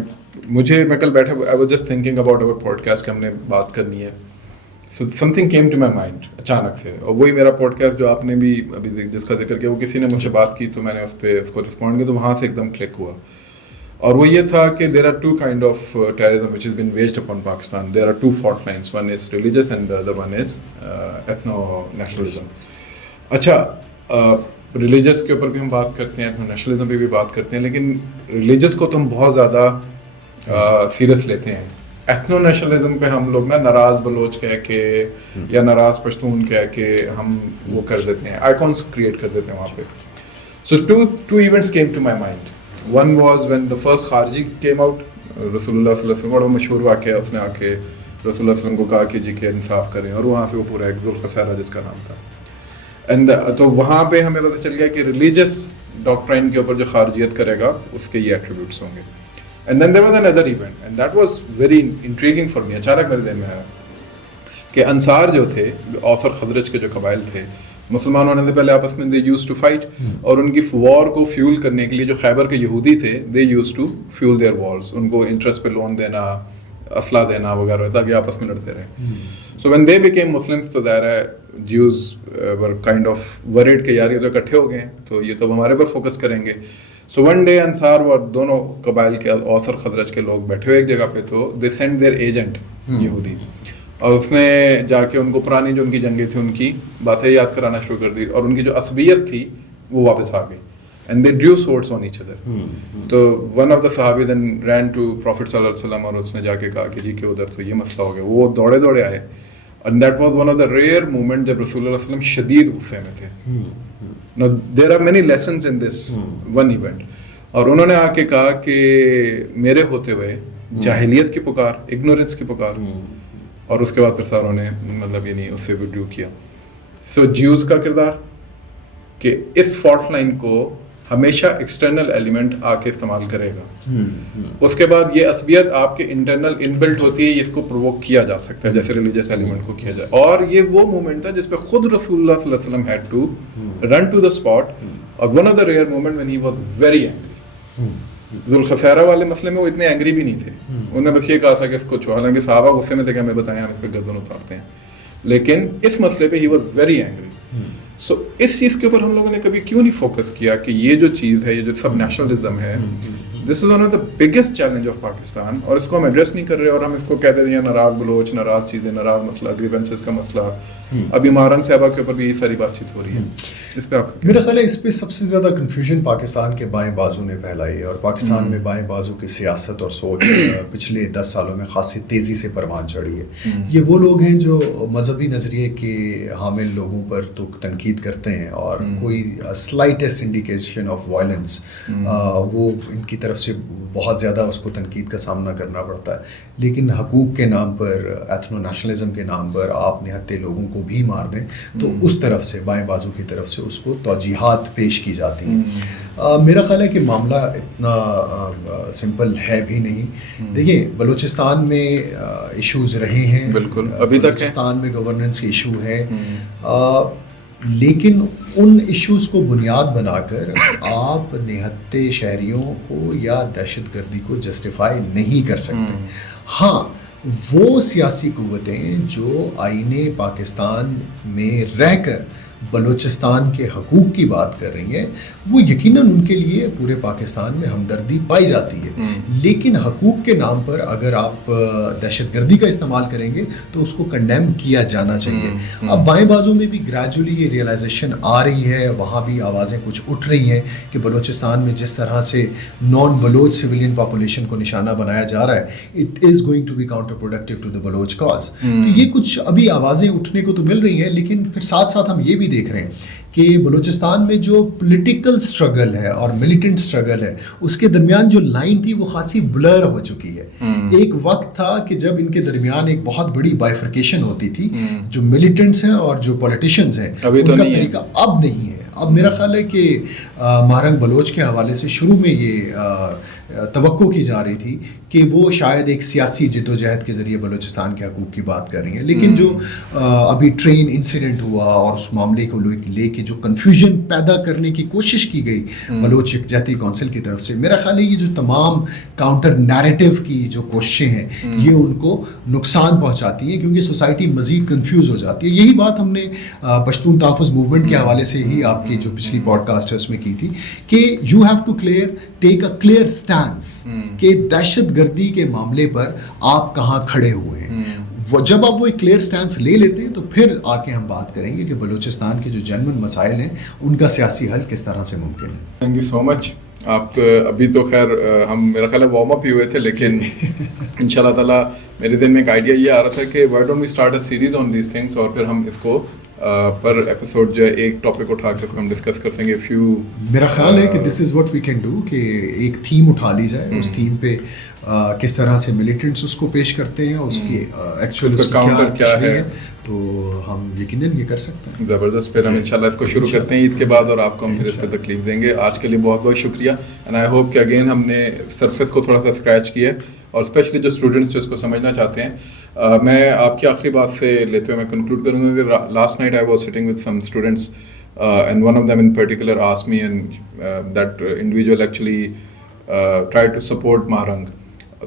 مجھے میں کل بیٹھا, I was just thinking about our podcast کہ ہم نے بات کرنی ہے. So something came to my mind اچانک سے, اور وہی میرا پوڈ کاسٹ جو آپ نے بھی ابھی جس کا ذکر کیا وہ کسی نے مجھ سے بات کی تو میں نے اس پہ اس کو رسپونڈ کیا, تو وہاں سے ایک دم کلک ہوا. اور وہ یہ تھا کہ there are two kind of terrorism which has been waged upon Pakistan. There are two fault lines. One is religious and the other one is ethno-nationalism. اچھا, ریلیجس کے اوپر بھی ہم بات کرتے ہیں, ethno nationalism پہ بھی بات کرتے ہیں, لیکن ریلیجس کو تو ہم بہت زیادہ سیریس لیتے ہیں. ایتھنو نیشنلزم پہ ہم لوگ نا ناراض بلوچ کہہ کے یا ناراض پشتون کہہ کے ہم وہ کر دیتے ہیں, آئیکونس کریٹ کر دیتے ہیں وہاں پہ. سو two events came to my mind. One was when the first خارجی came out, رسول اللہ صلی اللہ علیہ وسلم, بڑا مشہور واقعہ, اس نے آ کے رسول اللہ صلی اللہ علیہ وسلم کو کہا کہ جی کہ انصاف کریں, اور وہاں سے وہ پورا ایک ذوالخصیرہ جس کا نام تھا. اینڈ تو وہاں پہ ہمیں پتہ چل گیا کہ ریلیجس ڈاکٹرائن کے اوپر جو خارجیت کرے گا اس کے یہ ایٹریبیوٹس ہوں گے. And then there was another event and that was very intriguing for me. اچانک میرے ذہن میں آیا کہ انصار جو تھے, اوس اور خزرج کے جو قبائل تھے, مسلمان ہونے سے پہلے آپس میں they used to fight, اور ان کی وار کو فیول کرنے کے لیے جو خیبر کے یہودی تھے they used to fuel their wars. ان کو انٹرسٹ پہ لون دینا, اسلحہ دینا وغیرہ, تاکہ آپس میں لڑتے رہیں. So when they became Muslims تو ظاہر ہے Jews were kind of worried کہ یار یہ تو اکٹھے ہو گئے ہیں تو یہ تو ہمارے پر فوکس کریں گے. So one day انصار اور دونوں قبائل کے اوس اور خزرج کے لوگ بیٹھے ہوئے ایک جگہ پہ, تو they sent their agent یہودی, اور اس نے جا کے ان کو پرانی جو ان کی جنگیں تھیں ان کی باتیں یاد کرانا شروع کر دی, اور ان کی جو عصبیت تھی وہ واپس آ گئی. And they drew swords on each other. تو one of the صحابی then ran to Prophet صلی اللہ علیہ وسلم, اور اس نے جا کے کہا کہ جی کہ ادھر تو یہ مسئلہ ہو گیا. وہ دوڑے دوڑے آئے, and that was one of the rare moment جب رسول اللہ علیہ وسلم شدید غصے میں تھے. Now there are many lessons in this one event. اور انہوں نے آ کے کہا کہ میرے ہوتے ہوئے جاہلیت کی پکار, اگنورنس کی پکار, اور اس کے بعد پھر ساروں نے مطلب یعنی اس سے وڈرو کیا. سو جیوز کا کردار کہ اس فالٹ لائن کو ہمیشہ ایکسٹرنل ایلیمنٹ آ کے استعمال کرے گا. اس کے بعد یہ عصبیت آپ کے انٹرنل انبلٹ ہوتی ہے, اس کو پرووک کیا جا سکتا ہے جیسے ریلیجیس ایلیمنٹ کو کیا جائے. اور یہ وہ مومنٹ تھا جس پہ خود رسول اللہ صلی اللہ علیہ وسلم had to run to the spot, اور one of the rare moment when he was very angry. ذوالخصیرہ والے مسئلے میں وہ اتنے اینگری بھی نہیں تھے, انہوں نے بس یہ کہا تھا کہ اس کو چھوڑا, حالانکہ صحابہ غصے میں تھے کہ ہمیں بتائیں ہم اس پہ گردن اتارتے ہیں, لیکن اس مسئلے پہ he was very angry. سو اس چیز کے اوپر ہم لوگوں نے کبھی کیوں نہیں فوکس کیا کہ یہ جو چیز ہے, یہ جو سب نیشنلزم ہے, this is one of the biggest challenge of Pakistan, اور اس کو ہم ایڈریس نہیں کر رہے, اور ہم اس کو کہتے ہیں ناراض بلوچ, ناراض چیزیں, ناراض مسئلہ, گریونسز کا مسئلہ. ابھی مارن صاحبہ کے اوپر بھی یہ ساری بات چیت ہو رہی ہے. اس پہ آپ میرا خیال ہے اس پہ سب سے زیادہ کنفیوژن پاکستان کے بائیں بازو نے پھیلائی ہے, اور پاکستان میں بائیں بازو کی سیاست اور سوچ پچھلے 10 سالوں میں خاصی تیزی سے پروان چڑھی ہے. یہ وہ لوگ ہیں جو مذہبی نظریے کے حامل لوگوں پر تو تنقید کرتے ہیں, اور کوئی سلائٹسٹ انڈیکیشن آف وائلنس وہ ان کی طرف سے بہت زیادہ اس کو تنقید کا سامنا کرنا پڑتا ہے. لیکن حقوق کے نام پر, ایتھنو نیشنلزم کے نام پر آپ نہتے لوگوں کو بھی مار دیں تو اس طرف سے بائیں بازو کی طرف سے اس کو توجیحات پیش کی جاتی ہیں. میرا خیال ہے کہ معاملہ اتنا سمپل ہے بھی نہیں. دیکھیے بلوچستان میں ایشوز رہے ہیں, بالکل ابھی تک بلوچستان میں گورننس کے ایشو ہے. لیکن ان ایشوز کو بنیاد بنا کر آپ نہتے شہریوں کو یا دہشت گردی کو جسٹیفائی نہیں کر سکتے. ہاں وہ سیاسی قوتیں جو آئین پاکستان میں رہ کر بلوچستان کے حقوق کی بات کر رہی ہیں وہ یقیناً ان کے لیے پورے پاکستان میں ہمدردی پائی جاتی ہے, لیکن حقوق کے نام پر اگر آپ دہشت گردی کا استعمال کریں گے تو اس کو کنڈیم کیا جانا چاہیے. اب بائیں بازوں میں بھی گریجولی یہ ریئلائزیشن آ رہی ہے, وہاں بھی آوازیں کچھ اٹھ رہی ہیں کہ بلوچستان میں جس طرح سے نان بلوچ سویلین پاپولیشن کو نشانہ بنایا جا رہا ہے it is going to be counterproductive to the Baloch cause. تو یہ کچھ ابھی آوازیں اٹھنے کو تو مل رہی ہیں, لیکن پھر ساتھ ساتھ ہم یہ بھی دیکھ رہے ہیں کہ بلوچستان میں جو پولیٹیکل سٹرگل ہے اور ملیٹنٹ سٹرگل ہے اس کے درمیان جو لائن تھی وہ خاصی بلر ہو چکی ہے. ایک وقت تھا کہ جب ان کے درمیان ایک بہت بڑی بائیفرکیشن ہوتی تھی, جو ملیٹنٹس ہیں اور جو پولیٹیشینز ہیں ان کا طریقہ اب نہیں ہے. اب میرا خیال ہے کہ مہرنگ بلوچ کے حوالے سے شروع میں یہ توقع کی جا رہی تھی کہ وہ شاید ایک سیاسی جدوجہد کے ذریعے بلوچستان کے حقوق کی بات کر رہی ہیں, لیکن جو ابھی ٹرین انسیڈنٹ ہوا اور اس معاملے کو لے کے جو کنفیوژن پیدا کرنے کی کوشش کی گئی بلوچ یکجہتی کونسل کی طرف سے, میرا خیال ہے یہ جو تمام کاؤنٹر نیریٹو کی جو کوششیں ہیں یہ ان کو نقصان پہنچاتی ہیں کیونکہ سوسائٹی مزید کنفیوز ہو جاتی ہے. یہی بات ہم نے پشتون تحفظ موومنٹ کے حوالے سے ہی آپ کی جو پچھلی پوڈ کاسٹ ہے اس میں کی تھی کہ you have to take a clear stance کہ دہشت گردی کے معاملے پر آپ کہاں کھڑے ہوئے ہیں. جب آپ وہ ایک کلیئر سٹینس لے لیتے ہیں تو پھر آ کے ہم بات کریں گے کہ بلوچستان کے جو جنمن مسائل ہیں ان کا سیاسی حل کس طرح سے ممکن ہے. تھینک یو سو مچ. آپ ابھی تو خیر ہم میرا خیال ہے وارم اپ ہی ہوئے تھے, لیکن ان شاء اللہ تعالیٰ میرے دل میں ایک آئیڈیا یہ آ رہا تھا کہ why don't we start a series on these things, اور پھر ہم اس کو پر ایپیسوڈ جو ہے ایک ٹاپک اٹھا کے ہم ڈسکس کر سکیں گے. میرا خیال ہے کہ this is what we can do کہ ایک تھیم اٹھا لی جائے, اس تھیم پہ کس طرح سے ملیٹنٹس اس کو پیش کرتے ہیں, اس کی ایکچوئل کاؤنٹر کیا ہے, تو ہم یقیناً یہ کر سکتے ہیں. زبردست. پھر ہم انشاءاللہ اس کو شروع کرتے ہیں عید کے بعد, اور آپ کو ہم پھر اس پہ تکلیف دیں گے. آج کے لیے بہت بہت شکریہ, اینڈ آئی ہوپ کہ اگین ہم نے سرفیس کو تھوڑا سا اسکریچ کیا ہے, اور اسپیشلی جو اسٹوڈنٹس جو اس کو سمجھنا چاہتے ہیں. میں آپ کی آخری بات سے لیتے ہوئے میں کنکلوڈ کروں گا کہ last night I was sitting with some students and one of them in particular asked me and that individual actually try to support Mahrang.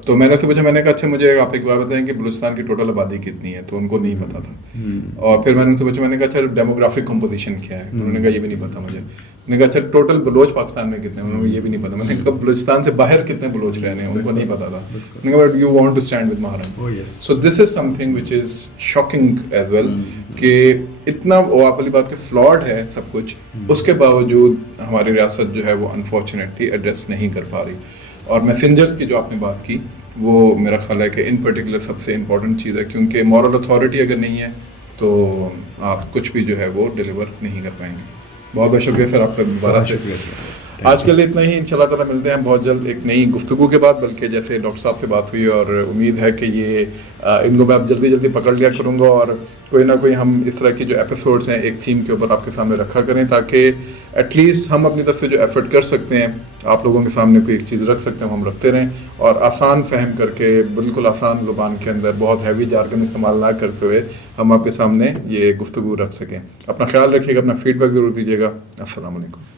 تو میں نے سے پوچھا, میں نے کہا اچھا مجھے آپ ایک بات بتائیں کہ بلوچستان کی ٹوٹل آبادی کتنی ہے, تو ان کو نہیں پتا تھا. اور پھر میں نے ان سے پوچھا, میں نے کہا اچھا ڈیموگرافک کمپوزیشن کیا ہے, انہوں نے کہا یہ بھی نہیں پتا مجھے. میں نے کہا اچھا ٹوٹل بلوچ پاکستان میں کتنے ہیں, انہوں نے یہ بھی نہیں پتا. میں نے کہا بلوچستان سے باہر کتنے بلوچ رہنے ہیں, ان کو نہیں پتا تھا. میں نے کہا but you want to stand with Mahrang. So this is something which is shocking as well کہ اتنا وہ آپ والی بات کہ فلاڈ ہے سب کچھ, اس کے باوجود ہماری ریاست جو ہے وہ انفارچونیٹلی ایڈریس نہیں کر پا رہی. اور میسنجرس کی جو آپ نے بات کی وہ میرا خیال ہے کہ ان پرٹیکولر سب سے امپورٹنٹ چیز ہے, کیونکہ مورل اتھارٹی اگر نہیں ہے تو آپ کچھ بھی جو ہے وہ ڈیلیور نہیں کر پائیں گے. بہت بہت شکریہ سر آپ کا دوبارہ. شکریہ سر. آج کے لیے اتنا ہی, انشاءاللہ تعالیٰ ملتے ہیں بہت جلد ایک نئی گفتگو کے بعد. بلکہ جیسے ڈاکٹر صاحب سے بات ہوئی, اور امید ہے کہ یہ ان کو میں اب جلدی جلدی پکڑ لیا کروں گا, اور کوئی نہ کوئی ہم اس طرح کی جو ایپیسوڈس ہیں ایک تھیم کے اوپر آپ کے سامنے رکھا کریں, تاکہ ایٹ لیسٹ ہم اپنی طرف سے جو ایفرٹ کر سکتے ہیں آپ لوگوں کے سامنے کوئی ایک چیز رکھ سکتے ہیں, ہم رکھتے رہیں, اور آسان فہم کر کے بالکل آسان زبان کے اندر بہت ہیوی جارگن استعمال نہ کرتے ہوئے ہم آپ کے سامنے یہ گفتگو رکھ سکیں. اپنا خیال رکھیے گا, اپنا فیڈ بیک ضرور دیجیے گا. السلام علیکم.